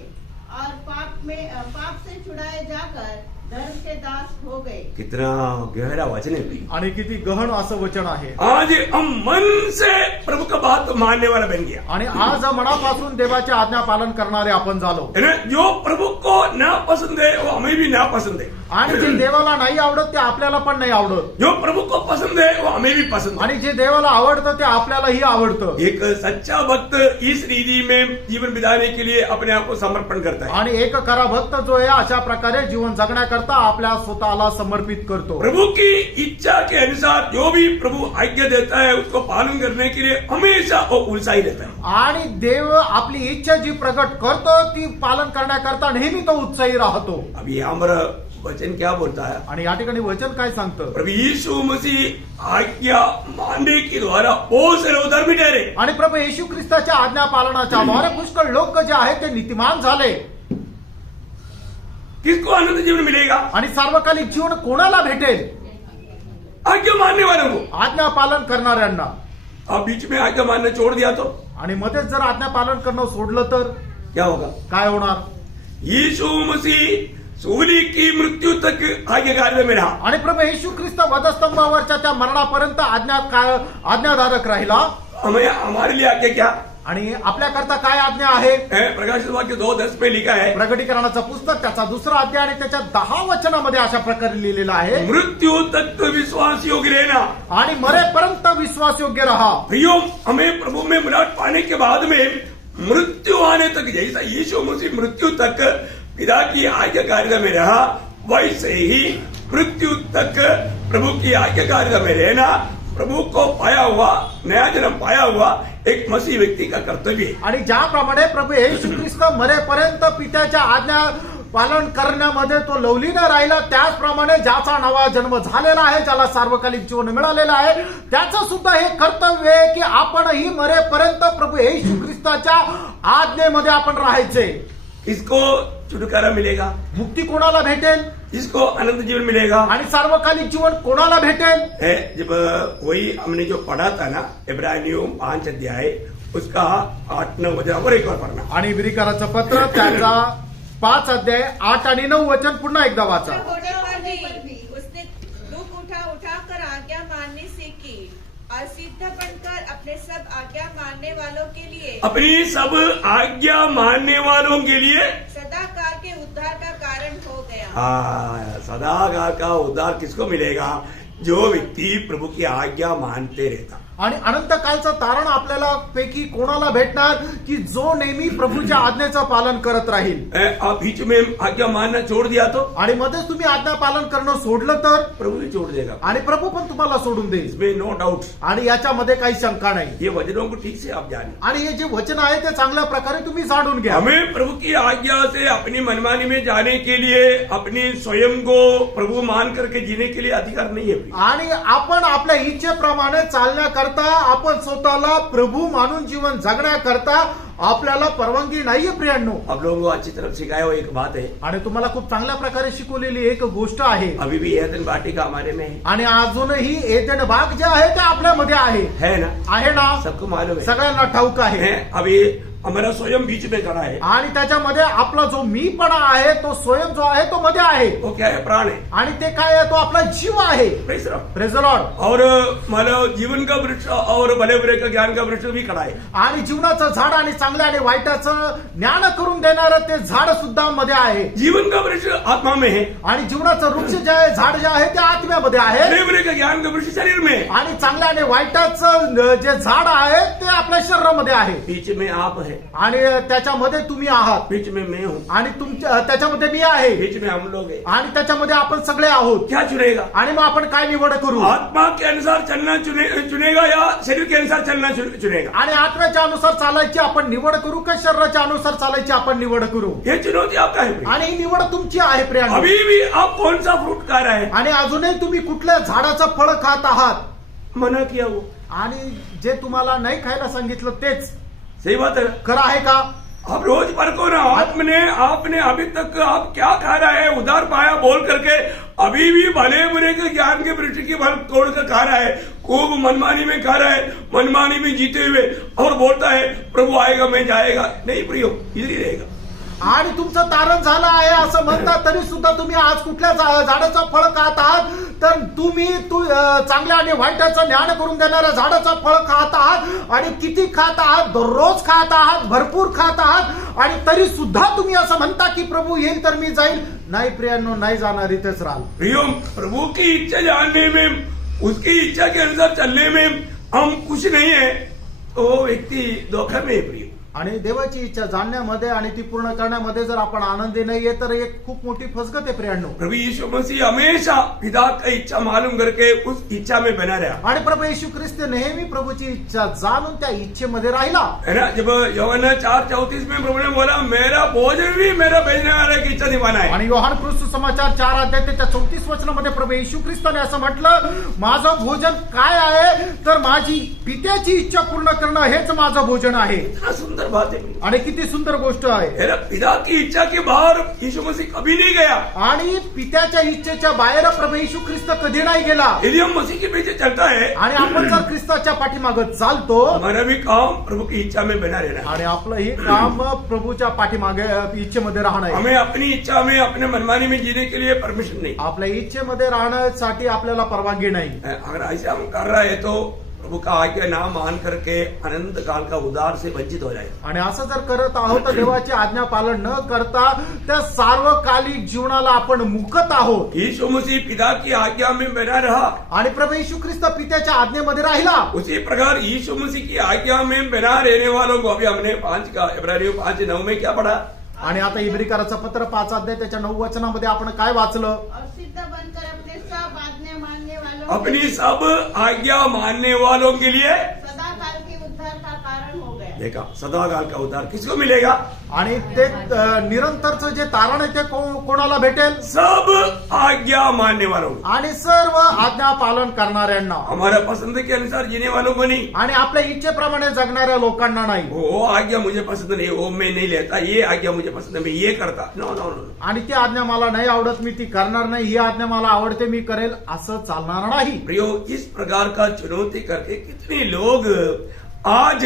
और पाप से छुड़ाए जाकर धर्म के दास हो गए। कितना गहरा वचन है। आणि किती गहन असं वचन आहे। आज हम मन से प्रभु का बात मानने वाला बन गया। आणि आज मनापासून देवाच्या आज्ञा पालन करणारे आपण झालो। जो प्रभु को ना पसंद है वो हमें भी ना पसंद है। आणि जे देवाला नाही आवडत ते आपल्याला पण नाही आवडत। जो प्रभु को पसंद है वो हमें भी पसंद है। आणि जे देवाला आवडतं ते आपल्यालाही आवडतं। एक सच्चा भक्त इस रीति में जीवन बिताने के लिए अपने आप को समर्पण करता है। आणि एक खरा भक्त जो आहे अशा प्रकारे जीवन जगण्याकरता आपल्या स्वतःला समर्पित करतो। प्रभु की इच्छा के अनुसार जो भी प्रभु आज्ञा देता है उसको पालन करने के लिए हमेशा वो उत्साही रहता है। आणि देव आपली इच्छा जी प्रकट करतो ती पालन करण्याकरता नेहमी तो उत्साही राहतो। अभी हमारा वचन क्या बोलता है? आणि या ठिकाणी वचन काय सांगतं? प्रभु यीशु मसीह आज्ञा मानने के द्वारा बहुत से लोग धर्मी ठहरे। आणि प्रभू येशू ख्रिस्ताच्या आज्ञा पालनाच्या द्वारे पुष्कळ लोक जे आहेत ते नीतिमान झाले। किसको आनंद जीवन मिलेगा? आणि सार्वकालिक जीवन कोणाला भेटेल? आज्ञा मानने वालों को। आज्ञा पालन करणाऱ्यांना। आप बीच में आज्ञा मानना छोड़ दिया तो आणि मध्येच जर आज्ञा पालन करणं सोडलं तर क्या होगा? काय होणार? यीशु मसीह सूली की मृत्यु तक आज्ञाकारी में रहा। आणि प्रभू येशू ख्रिस्त वधस्तंभावरच्या त्या मरणापर्यंत आज्ञाधारक राहिला। हमारे लिए आज्ञा क्या? आणि आपल्याकरता काय आज्ञा आहे? प्रकाशित वाक्य 2:10 में लिखा है। प्रकटीकरणाचं पुस्तक त्याचा 2रा अध्याय आणि त्याच्या 10 वचनामध्ये अशा प्रकारे लिहिलेलं आहे, मृत्यू तक विश्वास योग्य रहना। आणि मरेपर्यंत विश्वास योग्य रहा। प्रियो, हमें प्रभु में मुलाकात पाने के बाद में मृत्यु आने तक, जैसा यीशु मसीह मृत्यु तक पिता की आज्ञाकारिता में रहा, वैसे ही मृत्यु तक प्रभु की आज्ञाकारिता में रहना प्रभु को पाया हुआ, नया जन्म पाया हुआ एक मसीह व्यक्ती का कर्तव्य है। आणि ज्याप्रमाणे प्रभू येशू ख्रिस्त मरेपर्यंत पित्याच्या आज्ञा पालन करण्यामध्ये तो लवली न राहिला, त्याचप्रमाणे ज्याचा नवा जन्म झालेला आहे, ज्याला सार्वकालिक जीवन मिळालेलं आहे, त्याचं सुद्धा हे कर्तव्य आहे की आपणही मरेपर्यंत प्रभू येशू ख्रिस्ताच्या आज्ञेमध्ये आपण राहायचे. इसको छुटकारा मिलेगा, मुक्ती कोणाला भेटेल इसको अनंत जीवन मिलेगा. आणि सार्वकालिक जीवन कोणाला भेटेल. है जब वही हमने जो पढ़ा था ना इब्रानियों 5 अध्याय उसका 8-9 वचन और एक बार पढ़ना. आणि इब्रिकराचं पत्र त्याचा 5 अध्याय 8 आणि 9 वचन पुन्हा एकदा वाचा. होने पर भी उसने दुख उठा कर आज्ञा मानने से की और सिद्ध बनकर अपने सब आज्ञा मानने वालों के लिए अपनी सब आज्ञा मानने वालों के लिए सदाकाल के उद्धार का कारण हो गया. सदाकाल का उद्धार किसको मिलेगा? जो व्यक्ति प्रभु की आज्ञा मानते रहता. आणि अनंत कालचं तारण आपल्याला पैकी कोणाला भेटणार की जो नेहमी प्रभूच्या आज्ञेचं पालन करत राहील. आप बीच में आज्ञा मानना छोड़ दिया तो आणि मध्येच तुम्ही आज्ञा पालन करणं सोडलं तर प्रभु भी छोड़ देगा. आणि प्रभू पण तुम्हाला सोडून देईल. इसमें नो डाउट. आणि याच्यामध्ये काही शंका नाही. ये वचनों को ठीक से आप जाने. आणि हे जे वचन आहे ते चांगल्या प्रकारे तुम्ही जाणून घ्या. हमें प्रभु की आज्ञा से अपनी मनमानी में जाने के लिए अपनी स्वयं को प्रभु मान करके जीने के लिए अधिकार नहीं है. आणि आपण आपल्या इच्छेप्रमाणे चालण्याकरता आपण स्वतःला प्रभू मानून जीवन जगण्याकरता आपल्याला परवानगी नाहीये प्रियांनो. आप लोगों को अच्छी तरफ सिखाया हुआ एक बात है. आणि तुम्हाला खूप चांगल्या प्रकारे शिकवलेली एक गोष्ट आहे. अभी भी एदन वाटिका हमारे में है. आणि अजूनही एदेन बाग जे आहे ते आपल्यामध्ये आहे ना? आहे ना? सबको मालूम है. सगळ्यांना ठाऊक आहे. अभी हमारा स्वयं बीच में खड़ा है. आणि त्याच्यामध्ये आपला जो मीपणा आहे तो स्वयं जो आहे तो मध्ये आहे. वो क्या है? प्राण है. आणि ते काय आहे? तो आपला जीव आहे. Praise the Lord. Praise the Lord. और मतलब जीवन का वृक्ष और भले बुरे का ज्ञान का वृक्ष भी खड़ा है. आणि जीवनाचं झाड आणि चांगल्या आणि वाईटाचं ज्ञान करून देणारं ते झाड सुद्धा मध्ये आहे. जीवन का वृक्ष आत्मा में है. आणि जीवनाचं वृक्ष जे आहे झाड जे आहे ते आत्म्यामध्ये आहे. भले बुरे का ज्ञान का वृक्ष शरीर में है. आणि चांगल्या आणि वाईटाचं जे झाड आहे ते आपल्या शरीरामध्ये आहे. बीच में आप है. आणि त्याच्यामध्ये तुम्ही आहात. बीच में मैं हूँ. आणि तुमच्या त्याच्यामध्ये मी आहे. बीच में हम लोग है. आणि त्याच्यामध्ये आपण सगळे आहोत. क्या चुनेगा? आणि मग आपण काय निवड करू? आत्मा के अनुसार चलना चुनेगा या शरीर के अनुसार चलना चुनेगा? आणि आत्म्याच्या अनुसार चालायची आपण निवड करू का शरीराच्या अनुसार चालायची आपण निवड करू? ये चुनौती आपका है. आणि ही निवड तुमची आहे प्रियांनो. अभी भी आप कौन सा फ्रूट खा रहे हैं? आणि अजूनही तुम्ही कुठल्या झाडाचं फळ खात आहात? मना किया वो. आणि जे तुम्हाला नाही खायला सांगितलं तेच सही बात है. खरं आहे का? आप रोज परखो ना. आपने अभी तक आप क्या खा रहा है उधार पाया बोल करके अभी भी भले बुरे के ज्ञान के वृक्ष की फल तोड़ कर खा रहा है. खूब मनमानी में खा रहा है, मनमानी में जीते हुए, और बोलता है प्रभु आएगा मैं जाएगा. नहीं प्रियो, इधर ही रहेगा. आणि तुमचं तारण झालं आहे असं म्हणतात तरी सुद्धा तुम्ही आज कुठल्या झाडाचं फळ खात आहात? तर तुम्ही चांगल्या आणि वाईटाचं ज्ञान करून देणाऱ्या झाडाचं फळ खात आहात. आणि किती खात आहात? दररोज खात आहात, भरपूर खात आहात. आणि तरी सुद्धा तुम्ही असं म्हणता की प्रभू येईल तर मी जाईल. नाही प्रियांनो, नाही जाणार, इथेच राहाल. प्रियो, प्रभु की इच्छा जानने में, उसकी इच्छा के अनुसार चलने में हम कुछ नहीं है, तो व्यक्ति धोखा में है. प्रियो, आणि देवाची इच्छा जाणण्यामध्ये आणि ती पूर्ण करण्यामध्ये जर आपण आनंदी नाहीये तर एक खूप मोठी फसगत आहे प्रियांनो. प्रभु यीशु मसीह हमेशा पिता का इच्छा मालूम करके उस इच्छा में बना रहा. आणि प्रभू येशू ख्रिस्त नेहमी प्रभूची इच्छा जाणून त्या इच्छेमध्ये राहिला. है ना? जब यूहन्ना 4:34 में प्रभु ने बोला मेरा भोजन भी मेरा भेजने वाले की इच्छा दिवाना है. आणि योहान ख्रिस्त समाचार 4 अध्याय त्याच्या 34 वचनामध्ये प्रभू येशू ख्रिस्ताने असं म्हटलं, माझं भोजन काय आहे तर माझी पित्याची इच्छा पूर्ण करणं हेच माझं भोजन आहे. इतना सुंदर बात है. आणि किती सुंदर गोष्ट आहे. है ना? पिता की इच्छा के बाहर यीशु मसीह कभी नहीं गया. आणि पित्याच्या इच्छेच्या बाहेर प्रभू येशू ख्रिस्त कधी नाही गेला. यदि हम मसीह के पीछे चलता है आणि आपण जर ख्रिस्ताच्या पाठीमागे चालतो, हमारा भी काम प्रभु की इच्छा में बना रहना. आणि आपलं हे काम प्रभूच्या पाठीमागे इच्छेमध्ये राहणं आहे. हमें अपनी इच्छा में अपने मनमानी में जीने के लिए परमिशन नहीं. आपल्या इच्छेमध्ये राहण्यासाठी आपल्याला परवानगी नाही. अगर ऐसे हम कर रहे हैं तो प्रभु का आज्ञा ना मान करके अनंत काल का उद्धार से वंचित हो जाए. आणि असं जर करत आहोत तर देवाची आज्ञा पालन न करता त्या सार्वकालिक जीवनाला आपण मुकत आहोत. यीशु मसीह पिता की आज्ञा में बना रहा. आणि प्रभू येशू ख्रिस्त पित्याच्या आज्ञेमध्ये राहिला. उसी प्रकार यीशु मसीह की आज्ञा में बना रहने वालों को अभी हमने 5 5:9 में क्या पढ़ा? आणि आता इब्रिकराचं पत्र 5 अध्याय त्याच्या 9 वचनामध्ये आपण काय वाचलं? और सिद्ध बनकर अपने सब आज्ञा मानने वालों अपनी सब आज्ञा मानने वालों के लिए सदा काल के उद्धार का कारण हो गया. देखा, सदाकाल का उद्धार किसको मिलेगा? आणि ते निरंतरचं जे तारण आहे ते कोणाला भेटेल? सब आज्ञा मानने वालों को। आणि सर्व आज्ञा पालन करणाऱ्यांना, हमारा पसंद के अनुसार जीने वालों को नहीं। आणि आपल्या इच्छेप्रमाणे जगणाऱ्या लोकांना नाही। वो आज्ञा मुझे पसंद नहीं, वो मैं नहीं लेता, ये आज्ञा मुझे पसंद है, मैं ये करता। No no no. आणि ती आज्ञा मला नाही आवडत, मी ती करणार नाही, ही आज्ञा मला आवडते, मी करेल, असं चालणार नाही। प्रियो, इस प्रकार का चुनौती करके कितने लोग आज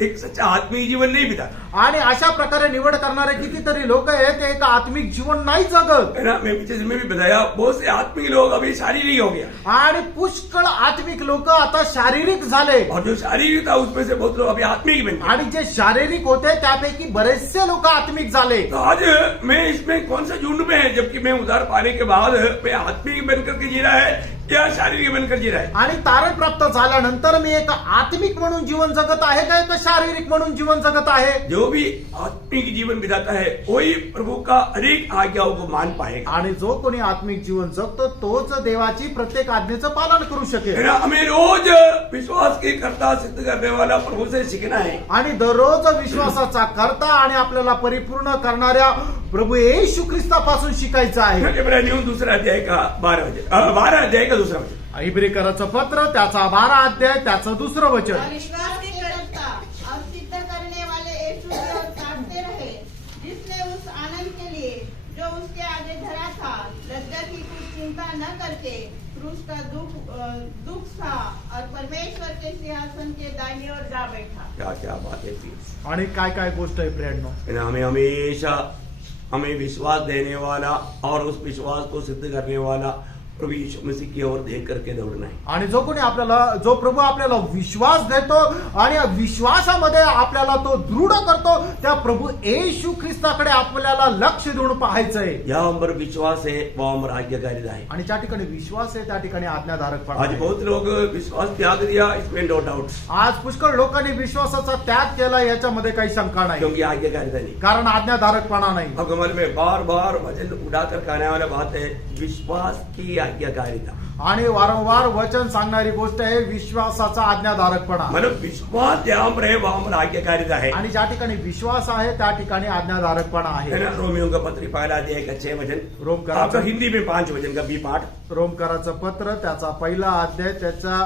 एक सच्चा आत्मिक जीवन नहीं बिता। आणि अशा प्रकारे निवड करणारे कितीतरी लोक आहेत ते एक आत्मिक जीवन नाही जगत। है ना, मैं पीछे में भी बताया, बहुत से आत्मिक लोग अभी शारीरिक हो गया, आणि पुष्कळ आत्मिक लोक आता शारीरिक झाले, और जो शारीरिक था उसमें से बहुत लोग अभी आत्मिक बन गए। आणि जे शारीरिक होते त्यापैकी बरेचसे लोक आत्मिक झाले। तो आज मैं इसमें कौन सा झुंड में है, जबकि मैं उद्धार पाने के बाद मैं आत्मिक बनकर के जी रहा है या शारीरिक बनकर जी रहा है? आणि तारण प्राप्त झाल्यानंतर मी एक आत्मिक म्हणून जीवन जगत आहे का एक शारीरिक म्हणून जीवन जगत आहे? जो भी आत्मिक जीवन बिताता है वही प्रभु का अनेक आज्ञाओं को मान पाएगा। आणि जो कोणी आत्मिक जीवन जगतो तोच देवाची प्रत्येक आज्ञेचं पालन करू है शकेल। ना, हमें रोज विश्वास की कर्ता सिद्ध करने वाला प्रभु से सीखना है। आणि दररोज विश्वासाचा करता आणि आपल्याला परिपूर्ण करणाऱ्या प्रभु येशू ख्रिस्तापासून शिकायचं आहे। इब्रानियों दूसरा अध्याय का 12 अध्याय का दूसरा वचन। इब्रिकराचं पत्र त्याचा 12 अध्याय त्याचं दुसरं वचन। अविश्वास के करता और सिद्ध करने वाले यीशु की ओर ताकते रहे, जिसने उस आनंद के लिए जो उसके आगे धरा था लज्जा की कुछ चिंता न करके क्रूस का दुख सहा और परमेश्वर के सिंहासन के दाहिनी ओर जा बैठा। क्या क्या बात है प्लीज। आणि काय काय गोष्ट आहे प्रियांनो? है ना, हमें हमेशा हमें विश्वास देने वाला और उस विश्वास को सिद्ध करने वाला प्रभु यीशु मसीह की ओर देख करके दौड़ना है। आणि जो कोणी आपल्याला, जो प्रभू आपल्याला विश्वास देतो आणि या विश्वासामध्ये आपल्याला तो दृढ करतो, त्या प्रभू येशू ख्रिस्ताकडे आपल्याला लक्ष देऊन पाहायचंय। यहाँ पर विश्वास है, वहाँ पर आज्ञाकारिता है। आणि ज्या ठिकाणी विश्वास आहे त्या ठिकाणी आज्ञाधारकपणा आज आहे। बहुत लोग विश्वास त्याग दिया, इसमें नो डाउट, आज पुष्कळ लोकांनी विश्वासाचा त्याग केला, याच्यामध्ये काही शंका नाही, क्योंकि आज्ञाकारिता नहीं। कारण आज्ञाधारकपणा नाही। भगवान में बार बार वचन उठाकर कहने वाला बात है विश्वास की आज्ञाकारिता। आणि वारंवार वचन सांगणारी गोष्ट आहे विश्वासाचा आज्ञाधारकपणा। मतलब विश्वास जहाँ पर है वहाँ पर आज्ञाकारिता है। आणि ज्या ठिकाणी विश्वास आहे त्या ठिकाणी आज्ञाधारकपणा है आहे। ना, रोमियो का पत्र पहला अध्याय का 6 वचन, रोमकराचं- आपका हिंदी में 5 वचन का बी पाठ। रोमकराचं पत्र त्याचा पहिला अध्याय त्याचा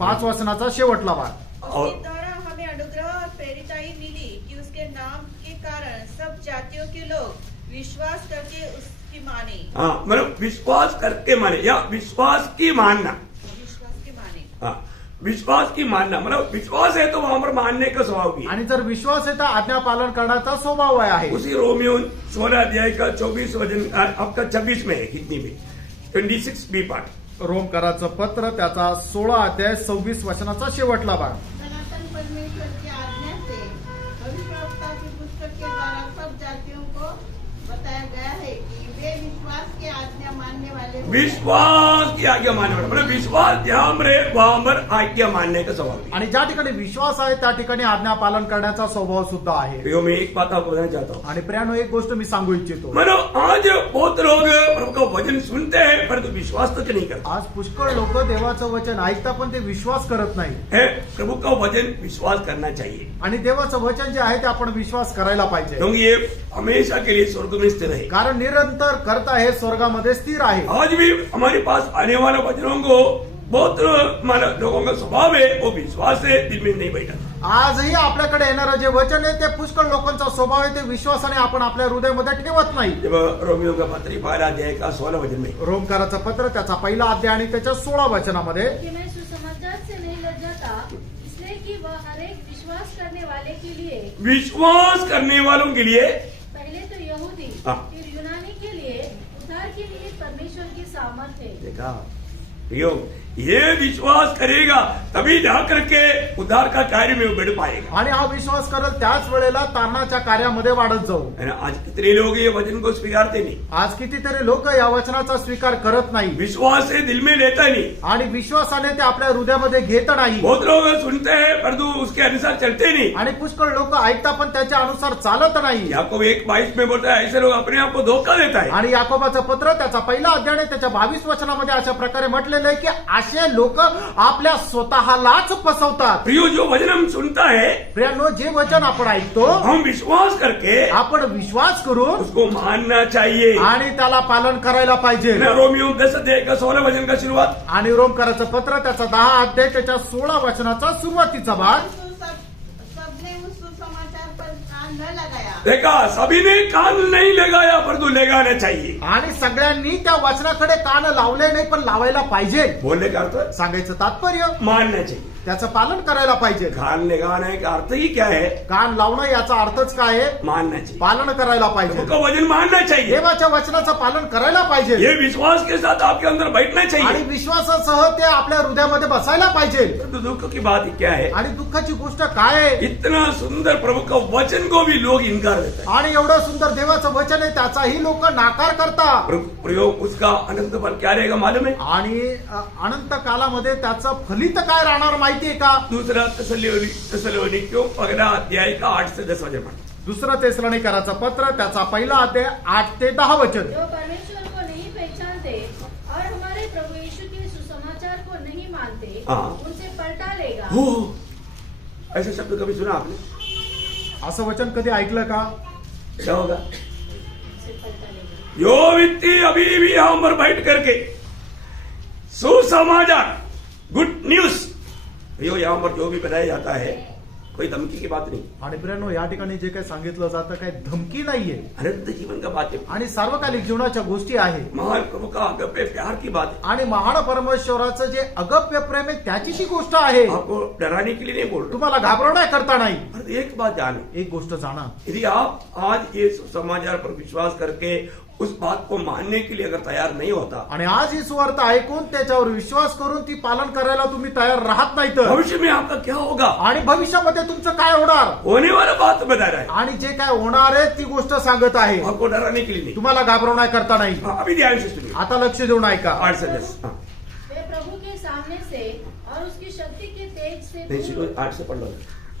5 वचनाचा शेवटला भाग। और उसके द्वारा हमें अनुग्रह और प्रेरिताई मिली कि उसके नाम के कारण सब जातियों के लोग विश्वास करके उसकी माने। हाँ, मतलब विश्वास करके माने या विश्वास की मानना। विश्वास के माने। हाँ, विश्वास की मानना मतलब विश्वास है तो वहां पर मानने का स्वभाव भी है। आणि जर विश्वास आहे तर आज्ञा पालन करण्याचा स्वभाव आहे। उसी रोमियो 16 अध्याय का 24 वचन आपका 26 में है, हिंदी में 26 बी पाठ। रोमकराचं पत्र त्याचा 16 अध्याय 26 वचनाचा शेवटला भाग। सनातन परमेश्वर की आज्ञा से भविष्यवक्ता की पुस्तक के द्वारा सब जातियों को बताया गया है कि वे विश्वास की आज्ञा मानने वाले हों। विश्वास की आज्ञा मानने वाला मतलब विश्वास जहां पर है वहां पर आज्ञा मानने का स्वभाव भी है। आणि ज्या ठिकाणी विश्वास आहे त्या ठिकाणी आज्ञा पालन करण्याचा स्वभाव सुद्धा आहे। तो मैं एक बात आपको बताना चाहता हूँ, आणि प्रियानो एक गोष्ट मी सांगू इच्छितो, मतलब आज बहुत लोग प्रभु का वचन सुनते हैं परंतु विश्वास तक नहीं करते आज पुष्कळ लोक देवाचं वचन ऐकता पण ते विश्वास करत नाही। है। प्रभु का वचन विश्वास करना चाहिए, आणि देवाचं वचन जे आहे ते आपण विश्वास करायला पाहिजे, क्योंकि ये हमेशा के लिए स्वर्ग में स्थिर है। कारण निरंतर करता हे स्वर्गामध्ये स्थिर आहे। आज भी हमारे पास आने वाला वचनों को बहुत लोगों का स्वभाव है वो विश्वास से दिल में नहीं बैठा। आजही आपल्याकडे येणारं जे वचन आहे ते पुष्कळ लोकांचा स्वभाव आहे, ते विश्वासाने आपण आपल्या हृदयामध्ये ठेवत नाही। जब रोमियो का पत्र पहला अध्याय का 16 वचन में रोमकाराचं पत्र त्याचा पहिला अध्याय आणि त्याच्या 16 वचनामध्ये, कि मैं सुसमाचार से नहीं लज्जाता, इसलिए कि वह हर एक विश्वास करने वाले के लिए, विश्वास करने वालों के लिए पहले तो यहूदी हाँ। फिर यूनानी के लिए उद्धार के लिए परमेश्वर की सामर्थ है। देखा यो, ये विश्वास करेगा तभी जा करके उद्धार का कार्य में बढ़ पाएगा। आणि हा विश्वास करेल त्याच वेळेला तारणाच्या कार्यामध्ये वाढत जाऊ। है ना, आज कितने लोग ये वचन को स्वीकारते नहीं, आज कितीतरी लोक या वचनाचा स्वीकार करत नाही विश्वास से दिल में लेता नहीं। आणि विश्वासाने ते आपल्या हृदयामध्ये घेत नाही। बहुत लोग सुनते हैं परंतु उसके अनुसार चलते नहीं। आणि पुष्कळ लोक ऐकता पण त्याच्या अनुसार चालत नाही। याकूब 1:22 में बोलता है ऐसे लोग अपने आप को धोखा देता है। आणि याकोबाचं पत्र त्याचा पहिला अध्याय त्याच्या 22 वचनामध्ये अशा प्रकारे म्हटलेलं आहे की असे लोक आपल्या स्वतःलाच फसवतात. प्रियो, जो वचन हम सुनता है, प्रियांनो, जे वचन आपण ऐकतो हम विश्वास करके आपण विश्वास करून उसको मानना चाहिए. आणि त्याला पालन करायला पाहिजे. रोमियो 10:16 वचन का शुरुआत. आणि रोमकराचं पत्र त्याचा 10 अध्याय त्याच्या 16 वचनाचा सुरुवातीचा भाग. सबने उस सुसमाचार पर कान न लगाया. देखा, सभी ने कान नहीं लगाया, परंतु लगाना चाहिए. आणि सगळ्यांनी त्या वचनाकडे कान लावले नाही, पण लावायला पाहिजे. बोलने का अर्थ सांगायचं तात्पर्य मानना चाहिए. त्याचं पालन करायला पाहिजे. कान लगाने का अर्थ ही क्या है? कान लावणं याचा अर्थच काय आहे? मानना चाहिए. पालन करायला पाहिजे. उसका वचन मानना चाहिए. देवाच्या वचनाचं पालन करायला पाहिजे. ये विश्वास के साथ आपके अंदर बैठना आणि चाहिए. विश्वासासह ते आपल्या हृदयामध्ये बसायला पाहिजे. तो दुख की बात क्या है? आणि दुःखाची गोष्ट काय आहे? इतना सुंदर प्रभु का वचन को भी लोग इनकार देते हैं. आणि एवढं सुंदर देवाचं वचन आहे त्याचाही लोक नाकार करतात. प्रयोग उसका अनंत फल क्या रहेगा मालूम है? आणि अनंत कालामध्ये त्याचं फलित काय राहणार माहितीये का? दूसरा तसलोनिकियों 15 अध्याय का 8 से 10 वचन. दुसरं तेसलोनिकराचं पत्र त्याचा पहिला अध्याय 8 ते 10 वचन. जो परमेश्वर को नहीं पहचानते और हमारे प्रभु यीशु के सुसमाचार को नहीं मानते, हाँ। उनसे पलटा लेगा. हो, ऐसा शब्द कभी सुना आपने? असं वचन कधी ऐकलं का? क्या होगा? उनसे पलटा लेगा. जो व्यक्ति अभी भी यहाँ पर बैठ करके सुसमाचार, गुड न्यूज, यहाँ पर जो भी बताया जाता है, कोई धमकी की बात नहीं, आणि प्रियांनो, या ठिकाणी जे काही सांगितलं जातं काही धमकी नाहीये. अनंत जीवन का बात है. आणि सार्वकालिक जीवनाच्या गोष्टी आहे. महान प्रभु का अगप्य प्यार की बात है. आणि महान परमेश्वराचं जे अगप्य प्रेम आहे त्याची ती गोष्ट आहे. आपको डराने के लिए नहीं बोल रहा. तुम्हाला घाबरवण्याकरता नाही. और एक बात जाने, एक गोष्ट जाणा, यदि आप आज ये समाचार पर विश्वास करके उस बात को मानने के लिए अगर तैयार नहीं होता, आणि आज ही सुवार्ता ऐकून त्याच्यावर विश्वास करून ती पालन करायला तुम्ही तयार राहत नाही तर भविष्य में आपका क्या होगा? आणि भविष्यामध्ये तुमचं काय होणार? होने वाला बात बता रहा है. आणि जे काय होणार आहे ती गोष्ट सांगत आहे. आपको डराने के लिए नहीं. तुम्हाला घाबरवण्याकरता नाही. हाँ, अभी ध्यान से सुनिए. आता लक्ष देऊन ऐका. 8 से 10. हाँ. वे प्रभु के सामने से और उसकी शक्ति के तेज से नहीं, दूर शुरू 8 से पढ़ लो.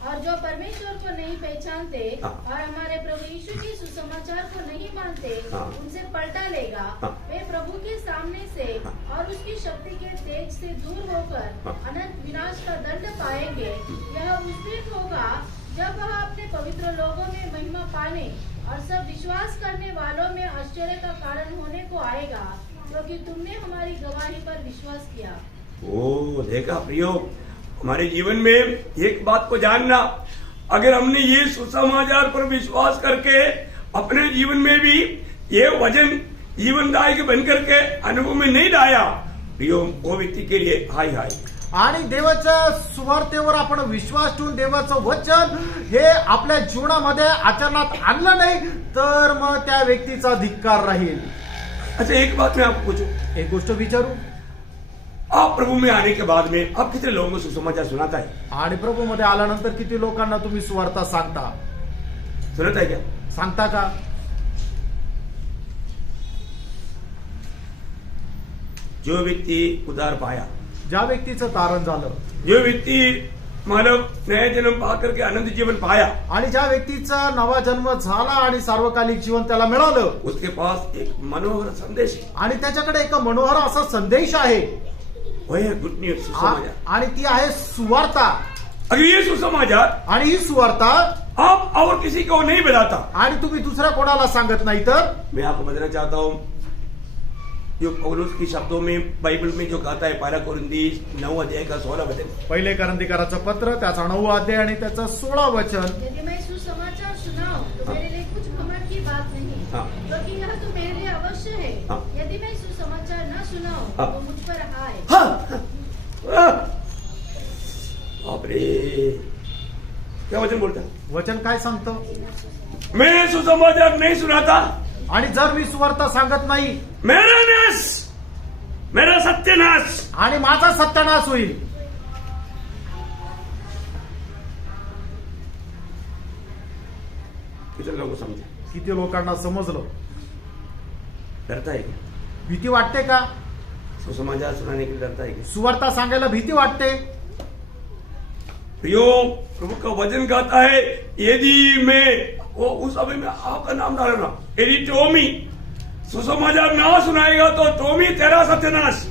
और जो परमेश्वर को नहीं पहचानते हाँ। और हमारे प्रभु यीशु के सुसमाचार को नहीं मानते, हाँ। उनसे पलटा लेगा. हाँ। वे प्रभु के सामने से हाँ। और उसकी शक्ति के तेज से दूर होकर हाँ। अनंत विनाश का दंड पाएंगे. यह उस दिन होगा जब वह अपने पवित्र लोगों में महिमा पाने और सब विश्वास करने वालों में आश्चर्य का कारण होने को आएगा, क्योंकि तुमने हमारी गवाही पर विश्वास किया. ओ, देखा प्रियो, हमारे जीवन में एक बात को जानना, अगर हमने ये सुसमाचार पर विश्वास करके अपने जीवन में भी ये वचन जीवनदायक बन करके अनुभव में नहीं लाया, प्रियो, वो व्यक्ति के लिए हाय हाय. आणि देवाच्या सुवार्तेवर आपण विश्वास ठेवून देवाचं वचन हे आपल्या जीवनामध्ये आचरणात आणलं नाही तर मग त्या व्यक्तीचा धिक्कार राहील. अच्छा, एक बात मैं आपको पूछूं, एक गोष्ट विचारू, आप प्रभु में आने के बाद में आप कितने लोगों को सुसमाचार सुनाता है? आणि प्रभू मध्ये आल्यानंतर किती लोकांना तुम्ही सुवार्ता सांगता? सुनाता है क्या? सांगता का? जो व्यक्ति उद्धार पाया, ज्या व्यक्तीचं तारण झालं, जो व्यक्ति मानव नया जन्म पा करके आनंद जीवन पाया, आणि ज्या व्यक्तीचा नवा जन्म झाला आणि सार्वकालिक जीवन त्याला मिळालं, उसके पास एक मनोहर संदेश है. आणि त्याच्याकडे एक मनोहर असा संदेश आहे. वह है गुड न्यूज, सुसमाचार. आणि ती आहे सुवार्ता. अगर ये सुसमाचार आणि ही सुवार्ता आप और किसी को नहीं बताता, आणि तुम्ही दुसऱ्या कोणाला सांगत नाही तर मैं आपको बताना चाहता हूँ, जो पौलुस की शब्दों में बाइबल में जो कहता है 12 कोरिन्थी 9 अध्याय का 16 वचन, पहिले करंथीकराचं पत्र त्याचा 9 अध्याय आणि त्याचं 16 वचन, यदि मैं सुसमाचार सुनाऊं तो मेरे लिए कुछ घमंड की बात नहीं, हाँ। क्योंकि यह तो मेरे लिए अवश्य है. हाँ। यदि मैं सुसमाचार न सुनाऊं हाँ। तो मुझ पर हाय. बाप रे, क्या वचन बोलता है? वचन काय सांगतं? मैं सुसमाचार नहीं सुनाता, आणि जर मी सुवार्ता सांगत नाही मेरा नाश, मेरा सत्यनाश. आणि माझा सत्यानाश होईल. कितने लोगों को समझे? किती लोकांना समजलं? डरता है क्या? भीती वाटते का? सुसमाचार सुनाने के लिए डरता है क्या? सुवार्ता सांगायला भीती वाटते? प्रियो, प्रभु का वचन कहता है, यदि मैं वो उस समय में आपका नाम डालना, यदि टोमी सुसमाचार ना सुनाएगा तो टोमी तेरा सत्यानाश.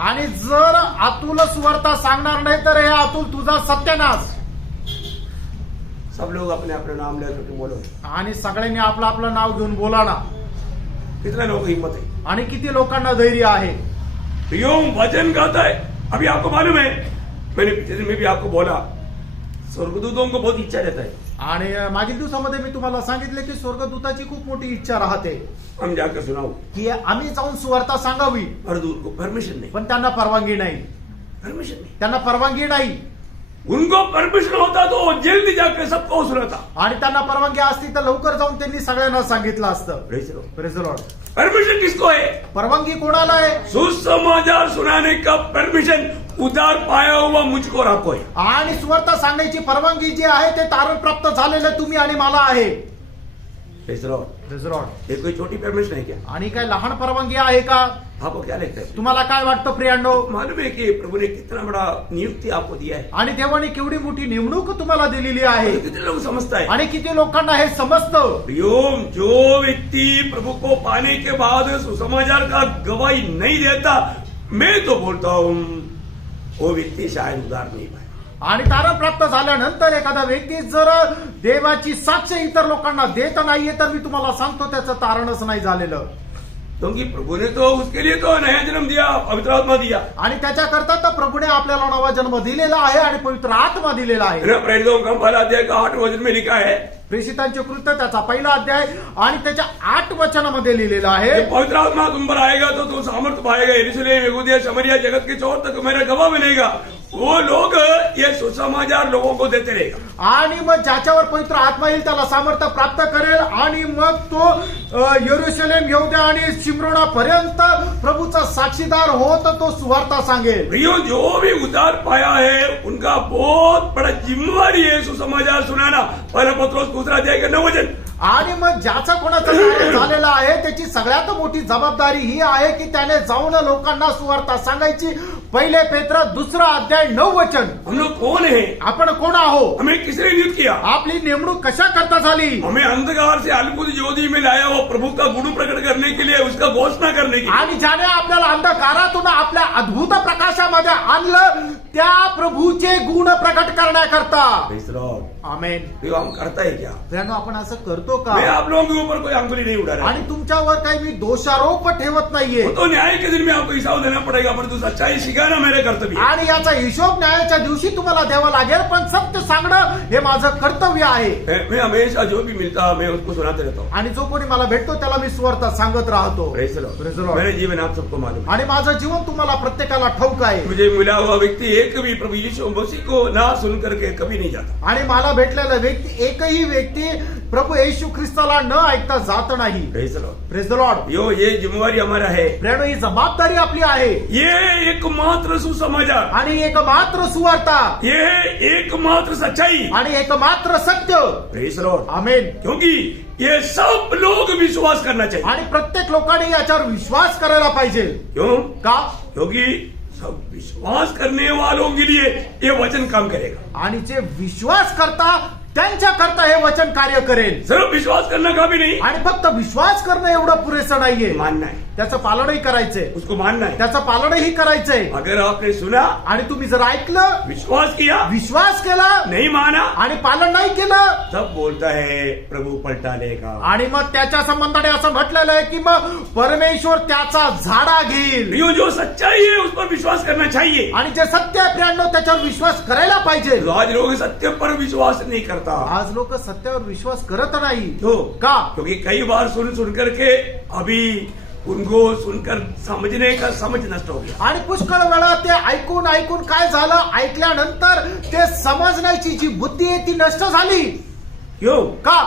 आणि जर अतुल सुवार्ता सांगणार नाही तर हे अतुल तुझा सत्यानाश. सब लोग अपने अपने नाम लेकर बोलो. आणि सगळ्यांनी आपलं आपलं नाव घेऊन बोला ना. कितने लोग हिम्मत है. आणि किती लोकांना धैर्य आहे. प्रियो वचन गाता है. अभी आपको मालूम है, मैंने पिछले दिन में भी आपको बोला, स्वर्गदूतों को बहुत इच्छा रहता है. आणि मागील दिवसामध्ये मी तुम्हाला सांगितले की स्वर्गदूताची खूप मोठी इच्छा राहते हम जाकर सुनाओ, की आम्ही जाऊन सुवार्ता सांगावी, पर दूत को परमिशन नहीं. पण त्यांना परवानगी नाही. परमिशन नहीं. त्यांना परवानगी नाही. उनको परमिशन होता तो वो जल्दी जाकर सबको सुनाता. आणि त्यांना परवानगी असती तर लवकर जाऊन त्यांनी सगळ्यांना सांगितलं असतं. Praise the Lord. Praise the Lord. Permission किसको है. परवानगी कोणाला आहे. सुसमाचार सुनाने का परमिशन उधार पाया हुआ मुझको राखो है. आणि सुवार्ता सांगण्याची परवानगी जी आहे ते तारण प्राप्त झालेलं तुम्ही आणि मला आहे. Praise the Lord. Praise the Lord. ये कोई छोटी परमिशन है क्या. आणि काय लहान परवानगी आहे का. आपको क्या लगता है. तुम्हाला काय वाटतं प्रियांनो. मालूम है कि प्रभु ने कितना बड़ा नियुक्ति आपको दिया है. आणि देवाने केवढी मोठी नेमणूक तुम्हाला दिलेली आहे. कितने लोग समझता है. आणि किती लोकांना हे समजतं. प्रियो, जो व्यक्ति प्रभु को पाने के बाद सुसमाचार का गवाही नहीं देता, मैं तो बोलता हूँ वो व्यक्ति शायद उधार नहीं पाए. आणि तारण प्राप्त झाल्यानंतर एखादा व्यक्ती जर देवाची साक्ष इतर लोकांना देत नाहीये तर मी तुम्हाला सांगतो त्याचं तारणच नाही झालेलं. क्योंकि प्रभु ने तो उसके लिए तो नया जन्म दिया, पवित्र आत्मा दिया. आणि त्याच्याकरता तर प्रभूने आपल्याला नवा जन्म दिलेला आहे आणि पवित्र आत्मा दिलेला आहे. प्रेरितों का पहला अध्याय का 8 वचन में लिखा है. प्रेषितांचे कृत्य त्याचा पहिला अध्याय आणि त्याच्या 8 वचनामध्ये लिहिलेलं आहे. जब पवित्र आत्मा तुम पर आएगा तो तुम सामर्थ्य पाएगा. यरूशलेम, यहूदिया, शमरिया, जगत के चौर तक मेरा गवाह बनेगा. वो लोग ये सुसमाचार लोगों को देते रहेगा. आणि मग ज्याच्यावर पवित्र आत्मा येईल त्याला सामर्थ्य प्राप्त करेल आणि मग तो यरूशलेम, यहूदा आणि शिमरोना पर्यंत प्रभूचा साक्षीदार होत तो सुवार्ता सांगेल. प्रियो, जो भी उद्धार पाया है उनका बहुत बड़ा जिम्मेवारी है सुसमाचार सुनाना. पहला पत्रोस 2 अध्याय का 9 वचन. आणि मग ज्याचं कोणाचं कार्य झालेलं आहे त्याची सगळ्यात मोठी जबाबदारी ही आहे की त्याने जाऊन लोकांना सुवार्ता सांगायची. पहिले पेत्र 2 अध्याय 9 वचन. हम लोग कौन है. आपण कोण आहो. हमें किसने नियुक्त किया. आपली नेमणूक कशा करता झाली. हमें अंधकार से अद्भुत ज्योति में लाया वो प्रभु का गुण प्रकट करने के लिए, उसका घोषणा करने के लिए. आणि ज्याने आपल्याला अंधकारातून आपल्या अद्भुत प्रकाशामध्ये आणलं त्या प्रभूचे गुण प्रकट करण्याकरता. Praise the Lord. आमेन. प्रियो, हम करता है क्या. त्यानं आपण असं करतो का. मैं आप लोगों के ऊपर कोई अंगुली नहीं उठा रहा. आणि तुमच्यावर काही मी दोषारोप ठेवत नाहीये. वो तो न्याय के दिन में आपको हिसाब देना पड़ेगा, परंतु सच्चाई सिखाना मेरे कर्तव्य है. आणि याचा हिशोब न्यायाच्या दिवशी तुम्हाला द्यावा लागेल पण सत्य सांगणं हे माझं कर्तव्य आहे. मैं हमेशा जो भी मिलता मैं उसको सुनाते रहता हूँ. आणि जो कोणी मला भेटतो त्याला मी सुवार्ता सांगत राहतो. Praise the Lord. Praise the Lord. मेरे जीवन आप सबको मालूम है. आणि माझं जीवन तुम्हाला प्रत्येकाला ठाऊक आहे. मुझे मिला हुआ व्यक्ति एक भी प्रभु यीशु मसीह को ना सुन करके कभी नहीं जाता. आणि मला भेटलेला व्यक्ती एकही व्यक्ती प्रभु येशू ख्रिस्ताला न ऐकता जात नाही. Praise the Lord. Praise the Lord. यो ये जिम्मेवारी हमारा है. प्रेरणो ही जबाबदारी आपली आहे. ये एकमात्र सुसमाचार, आणि एकमात्र सुवार्ता, ये एकमात्र सच्चाई आणि एकमात्र सत्य. Praise the Lord. आमेन. क्योंकि ये सब लोग विश्वास करना चाहिए. आणि प्रत्येक लोकांनी याच्यावर विश्वास करायला पाहिजे. क्यों. का. क्योंकि सब विश्वास करने वालों के लिए ये वचन काम करेगा. आणि जे विश्वास करता त्यांच्या करता हे वचन कार्य करेल. सिर्फ विश्वास करना का भी नहीं. आणि फक्त विश्वास करणं एवढं पुरेसं नाहीये. मानना है. त्याचं पालनही करायचंय. उसको मानना है. त्याचं पालनही करायचंय. अगर आपने सुना, आणि तुम्ही जर ऐकलं, विश्वास किया, विश्वास केला, नहीं माना, आणि पालन नाही केलं, तब बोलता है प्रभु पलटा लेगा. आणि मग त्याच्या संबंधाने असं म्हटलेलं आहे की मग परमेश्वर त्याचा झाडा घेईल. यो जो सच्चाई है उस पर विश्वास करना चाहिए. आणि जे सत्य आहे प्रियांनो त्याच्यावर विश्वास करायला पाहिजे. तो आज लोग सत्य पर विश्वास नहीं करता. आज लोक सत्यावर विश्वास करत नाही. तो का. क्योंकि कई बार सुन करके अभी उनको सुनकर समझने का समझ नष्ट हो गया. आणि पुष्कळ वेळा ते ऐकून ऐकून काय झालं, ऐकल्यानंतर ते समजण्याची जी बुद्धी आहे ती नष्ट झाली. क्यों. का.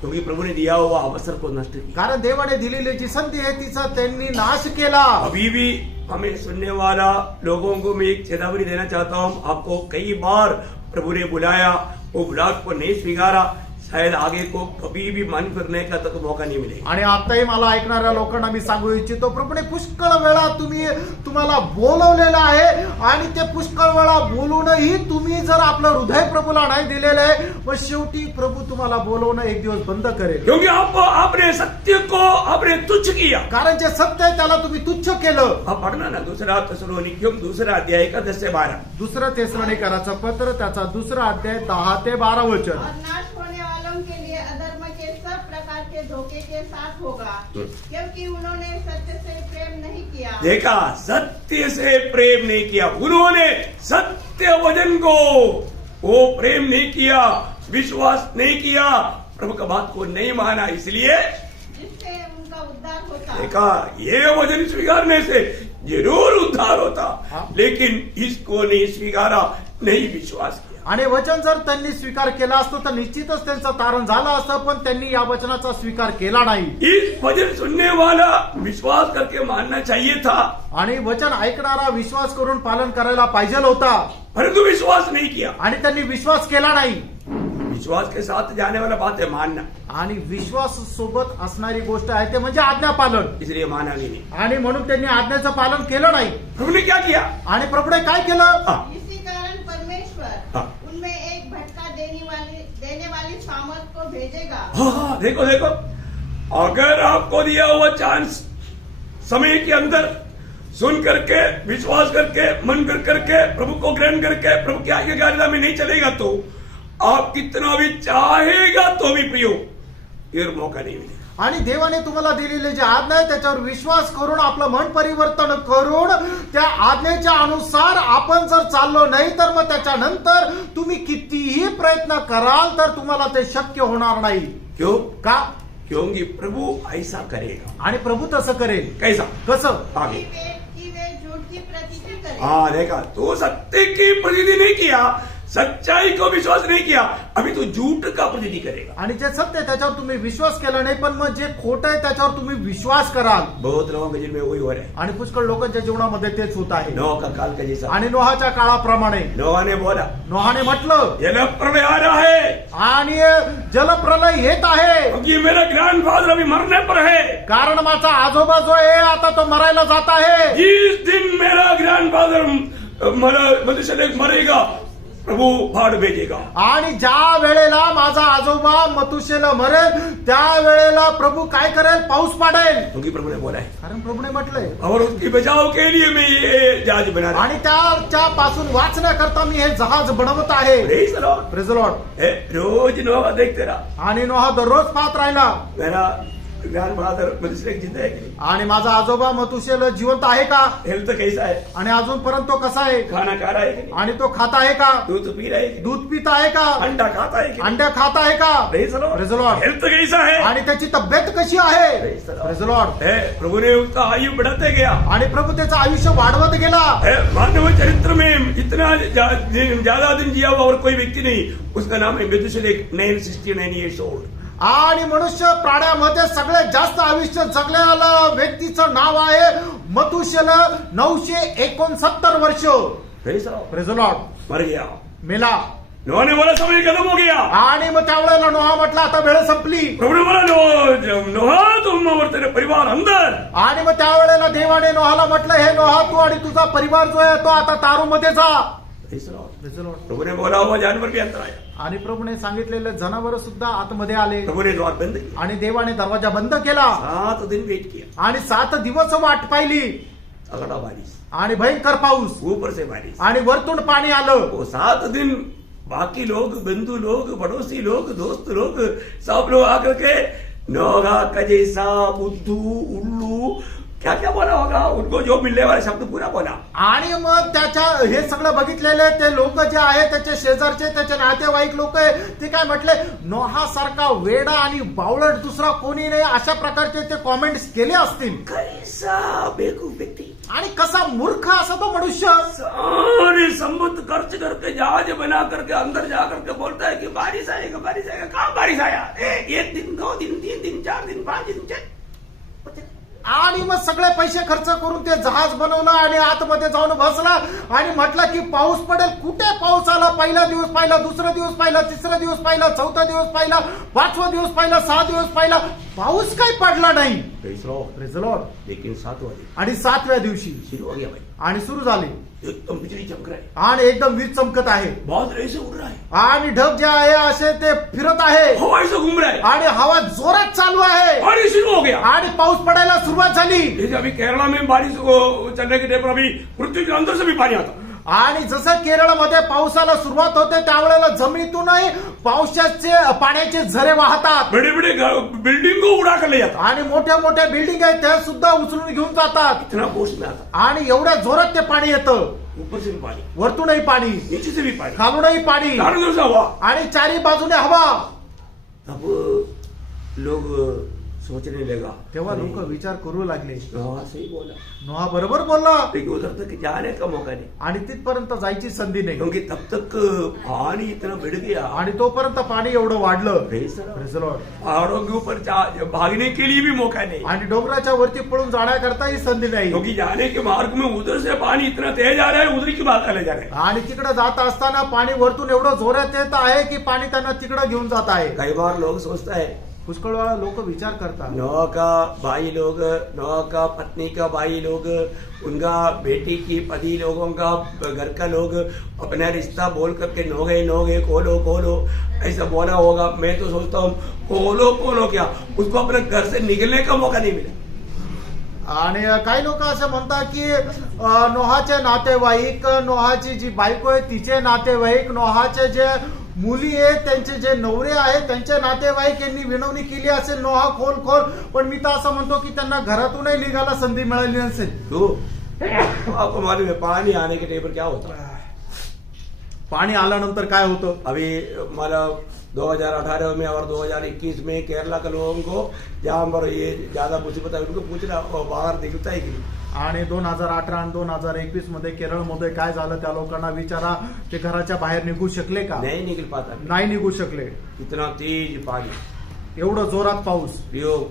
क्योंकि प्रभु ने दिया हुआ अवसर को नष्ट किया. कारण देवाने दिलेली जी संधी आहे तिचा त्यांनी नाश केला. अभी भी हमें सुनने वाला लोगों को मैं एक चेतावनी देना चाहता हूँ. आपको कई बार प्रभु ने बुलाया, वो बुलाहट को नहीं स्वीकारा, शायद आगे को कभी भी मन फिरने का तो मौका नहीं मिलेगा। आणि आताही मला ऐकणाऱ्या लोकांना मी सांगू इच्छितो, प्रभूने पुष्कळ वेळा तुम्हाला बोलवलेलं आहे आणि ते पुष्कळ वेळा बोलूनही तुम्ही जर आपलं हृदय प्रभूला नाही दिलेलं आहे, मग शेवटी प्रभू तुम्हाला बोलवणं एक दिवस बंद करेल. क्योंकि आपने सत्य को आपने तुच्छ किया. कारण जे सत्य आहे त्याला तुम्ही तुच्छ केलं. आप पढ़ना ना दूसरा थिस्सलुनीकियों दूसरा अध्याय का 10 से 12. दुसरं थिस्सलुनीकराचं पत्र त्याचा दुसरा अध्याय 10 ते 12 वचन. और नाश होने वालों के लिए अधर्म के सब प्रकार के धोखे के साथ होगा, क्योंकि उन्होंने सत्य से प्रेम नहीं किया. देखा, सत्य से प्रेम नहीं किया. उन्होंने सत्य वचन को वो प्रेम नहीं किया, विश्वास नहीं किया, प्रभु का बात को नहीं माना, इसलिए जिससे उनका उद्धार होता. देखा, ये वचन स्वीकारने से जरूर उद्धार होता, लेकिन इसको नहीं स्वीकारा, नहीं विश्वास किया. आणि वचन जर त्यांनी स्वीकार केला असतं तर निश्चितच त्यांचं तारण झालं असतं, पण त्यांनी या वचनाचा स्वीकार केला नाही. इस वचन सुनने वाला विश्वास करके मानना चाहिए था, आणि वचन ऐकणारा विश्वास करून पालन करायला पाहिजे होता, परंतु विश्वास नहीं किया. आणि त्यांनी विश्वास केला नाही. विश्वास के साथ जाने वाला बात है मानना, आणि विश्वास सोबत असणारी गोष्ट आहे ते म्हणजे आज्ञा पालन. इसलिए माना भी नहीं. आणि म्हणून त्यांनी आज्ञेचं पालन केलं नाही. प्रभु ने क्या किया? आणि प्रभूने काय केलं? इसी कारण परमेश्वर उनमें एक भटका देने वाली सामर्थ को भेजेगा. हाँ, देखो देखो, अगर आपको दिया हुआ चांस समय के अंदर सुन करके विश्वास करके मन कर करके प्रभु को ग्रहण करके प्रभु की आज्ञाकारिता में नहीं चलेगा तो आप कितना भी चाहेगा तो भी प्रियो फिर मौका नहीं मिलेगा. आणि देवाने तुम्हाला दिलेले जे आज्ञा आहे त्याच्यावर विश्वास करून आपलं मन परिवर्तन करून त्या आज्ञेच्या अनुसार आपण जर चाललो नाही तर मग त्याच्यानंतर तुम्ही कितीही प्रयत्न कराल तर तुम्हाला ते शक्य होणार नाही. क्यों? का? क्योंकि प्रभु ऐसा करेगा. आणि प्रभू तसं करेल. कैसा? कसं? आगे. कि वे झूठ की प्रतीति करें. हाँ, देखा, तो सत्य की प्रतीति नहीं किया, सच्चाई को विश्वास नहीं किया, अभी तो झूठ का प्रतीति करेगा. आणि जे सत्य आहे त्याच्यावर तुम्ही विश्वास केला नाही, पण मग जे खोटं आहे त्याच्यावर तुम्ही विश्वास कराल. बहुत लोगों के जिनमें वही हो रहा है. आणि पुष्कळ लोकांच्या जीवनामध्ये तेच होत आहे. नोह का काल का जैसा. आणि नोहाच्या काळाप्रमाणे नोहा ने बोला, नोहाने म्हटलं जलप्रलय आ रहा है, आणि जलप्रलय येत आहे, क्योंकि मेरा ग्रैंडफादर अभी मरने पर है. कारण माझा आजोबा जो आहे आता तो मरायला जात आहे. जिस दिन मेरा ग्रैंडफादर मनुष्य मरेगा प्रभु बाढ़ भेजेगा. आणि ज्या वेळेला माझा आजोबा मथुशेला मरेल त्या वेळेला प्रभू काय करेल? पाऊस पाडेल. क्योंकि प्रभु ने बोला है कारण प्रभूने म्हटलंय. और उसकी बचाव के लिए मैं ये जहाज बना रहा. आणि त्याच्या पासून वाचण्याकरता मी हे जहाज बनवत आहे. Praise the Lord. Praise the Lord. रोज नोहा देखते रहा. आणि नोहा दररोज पाहत राहिला. मेरा ग्रैंडफादर मनुष्य जिंदा है कि नहीं? आणि माझा आजोबा मथुशेला जिवंत आहे का? हेल्थ कैसा है? आणि अजूनपर्यंत तो कसा आहे? खाना खा रहा है कि नहीं? आणि तो खात आहे का? दूध पी रहा है कि नहीं? दूध पित आहे का? अंडा खाता है कि नहीं? अंड्या खात आहे का? Praise the Lord. Praise the Lord. Health कैसा है? आणि त्याची तब्येत कशी आहे? Praise the Lord. Praise the Lord. प्रभु ने उसका आयु बढ़ाते गया. आणि प्रभू त्याचं आयुष्य वाढवत गेला. मानव चरित्र में इतना ज्यादा दिन जिया हुआ और कोई व्यक्ति नहीं. उसका नाम है मेथुसेलह, 969 years old. आणि मनुष्य प्राण्यामध्ये सगळ्यात जास्त आयुष्य जगलेल्या व्यक्तीचं नाव आहे मथुशेलह, 969 वर्ष. Praise the Lord. Praise the Lord. मर गया. मेला. नोहा ने बोला समय खत्म हो गया. आणि मग त्यावेळेला नोहा म्हटला आता वेळ संपली. प्रभु ने बोला नोहा तुम और तेरे परिवार अंदर. आणि मग त्यावेळेला देवाने नोहाला म्हटलं, हे नोहा तू आणि तुझा परिवार जो आहे तो आता तारूमध्ये जा. Praise the Lord. Praise the Lord. प्रभु ने बोला हुआ जानवर भी अंदर आया. आणि प्रभूने सांगितलेले जनावर सुद्धा आतमध्ये आले. प्रभु ने द्वार बंद किया. आणि देवाने दरवाजा बंद केला. 7 दिन वेट किया. आणि 7 दिवस वाट पाहिली. तगड़ा बारिश, आणि भयंकर पाऊस, ऊपर से बारिश, आणि वरतून पाणी आलं. वो 7 दिन बाकी लोग, बंधु लोग, पड़ोसी लोग, दोस्त लोग, सब लोग आकर के नोहा का जैसा बुद्धू उल्लू क्या क्या बोला होगा, उनको जो मिलने वाला शब्द पूरा बोला. आणि मग त्याच्या हे सगळं बघितलेले ते लोक जे आहे त्याचे शेजारचे त्याचे नातेवाईक लोक आहे ते काय म्हटले, नोहासारखा वेडा आणि बावळट दुसरा कोणी नाही, अशा प्रकारचे ते कॉमेंट्स केले असतील. कैसा बेवकूफ व्यक्ति, आणि कसा मूर्ख असा तो मनुष्य. सारी संपत्ति खर्च करके जहाज बना करके अंदर जा करके बोलता है कि बारिश आएगा, बारिश आएगा. कहाँ बारिश आया? 1 दिन, 2 दिन, 3 दिन, 4 दिन, 5 दिन, 6. आणि मग सगळे पैसे खर्च करून ते जहाज बनवलं आणि आतमध्ये जाऊन बसला आणि म्हटलं की पाऊस पडेल. कुठे पाऊस आला? पहिला दिवस पाहिला, दुसरा दिवस पाहिला, तिसरा दिवस पाहिला, चौथा दिवस पाहिला, पाचवा दिवस पाहिला, 6 दिवस पाहिला, पाऊस काही पडला नाही. Praise the Lord. लेकिन 7 वाजे आणि 7व्या दिवशी शुरू हो गया भाई, आणि सुरू झाली एकदम बिजली चमक रहा है, आणि एकदम वीज चमकत आहे बादल ऐसे उड़ रहा है, आणि ढग जे आहे असे ते फिरत आहे हवा ऐसे घूम रहा है, आणि हवा जोरात चालू आहे बारिश शुरू हो गया. आणि पाऊस पडायला सुरुवात झाली. जैसे अभी केरला में बारिश चलने के टाइम पर अभी पृथ्वी के अंदर से भी पानी आता, आणि जसं केरळमध्ये पावसाला सुरुवात होते त्यावेळेला जमिनीतूनही पावसाचे पाण्याचे झरे वाहतात बड़े बड़े बिल्डिंग को उड़ा कर ले जाता, आणि मोठ्या मोठ्या बिल्डिंग आहेत त्या सुद्धा उचलून घेऊन जातात. इतना फोर्स में आता, आणि एवढ्या जोरात ते पाणी येतं, ऊपर से भी पानी, वरतूनही पाणी, नीचे से भी पानी, खालूनही पाणी, चारों तरफ से हवा. आणि चारी बाजूने हवा. अब लोग सोचने लगा, तेव्हा लोक विचार करू लागले, हाँ सही बोला, नोहा बरोबर बोलला, लेकिन उधर तक जाने का मौका नहीं, आणि तिथपर्यंत जायची संधी नाही. क्योंकि तब तक पानी इतना बढ़ गया, आणि तोपर्यंत पाणी एवढं वाढलं. Praise the Lord. Praise the Lord. पहाड़ों के ऊपर भागने के लिए भी मौका नहीं, आणि डोंगराच्या वरती पळून जाण्याकरताही संधी नाही. क्योंकि जाने के मार्ग में उधर से पानी इतना तेज आ रहा है, उधर की बात ले जा रहा है. आणि तिकडे जात असताना पाणी वरतून एवढं जोरात येत आहे की पाणी त्यांना तिकडे घेऊन जात आहे. कई बार लोग सोचता है पुष्कळ वेळा लोक विचार करतात, नोह का भाई लोग, नोह का पत्नी का भाई लोग, उनका बेटी की पति लोगों का घर का लोग अपना रिश्ता बोल करके नो गए खोलो खोलो ऐसा बोला होगा. मैं तो सोचता हूँ खोलो क्या, उसको अपने घर से निकलने का मौका नहीं मिला. आणि काही लोक असं म्हणतात की नोहाचे नातेवाईक, नोहाची जी बायको आहे तिचे नातेवाईक, नोहाचे जे मुली आहेत त्यांचे जे नवरे आहेत त्यांचे नातेवाईक यांनी विनवणी केली असेल नोहा खोल, पण मी तर असं म्हणतो की त्यांना घरातूनही निघायला संधी मिळाली नसेल. तो आपको मालूम है पानी आने के टाइम पर क्या होता है. पाणी आल्यानंतर काय होतं? अभी मतलब 2018 में और 2021 में केरला के लोगों को जहाँ पर ये ज्यादा मुसीबत है उनको पूछना बाहर निकलता है कि नहीं. आणि 2018 आणि 2021 मध्ये केरळमध्ये काय झालं त्या लोकांना विचारा, ते घराच्या बाहेर निघू शकले का? नहीं निकल पाता, नाही निघू शकले. इतना तेज पानी, एवढं जोरात पाऊस.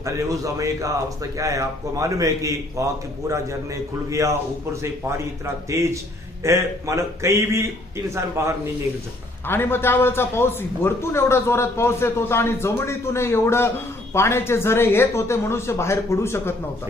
अरे उस समय का अवस्था क्या है आपको मालूम है कि वहां के पूरा झरने खुल गया, ऊपर से पानी इतना तेज है, मतलब कहीं भी इंसान बाहर नहीं निकल सकता. आणि मग त्यावेळेचा पाऊस वरतून एवढा जोरात पाऊस येत होता आणि जमिनीतून एवढं पाण्याचे झरे येत होते, मनुष्य बाहेर पडू शकत नव्हता.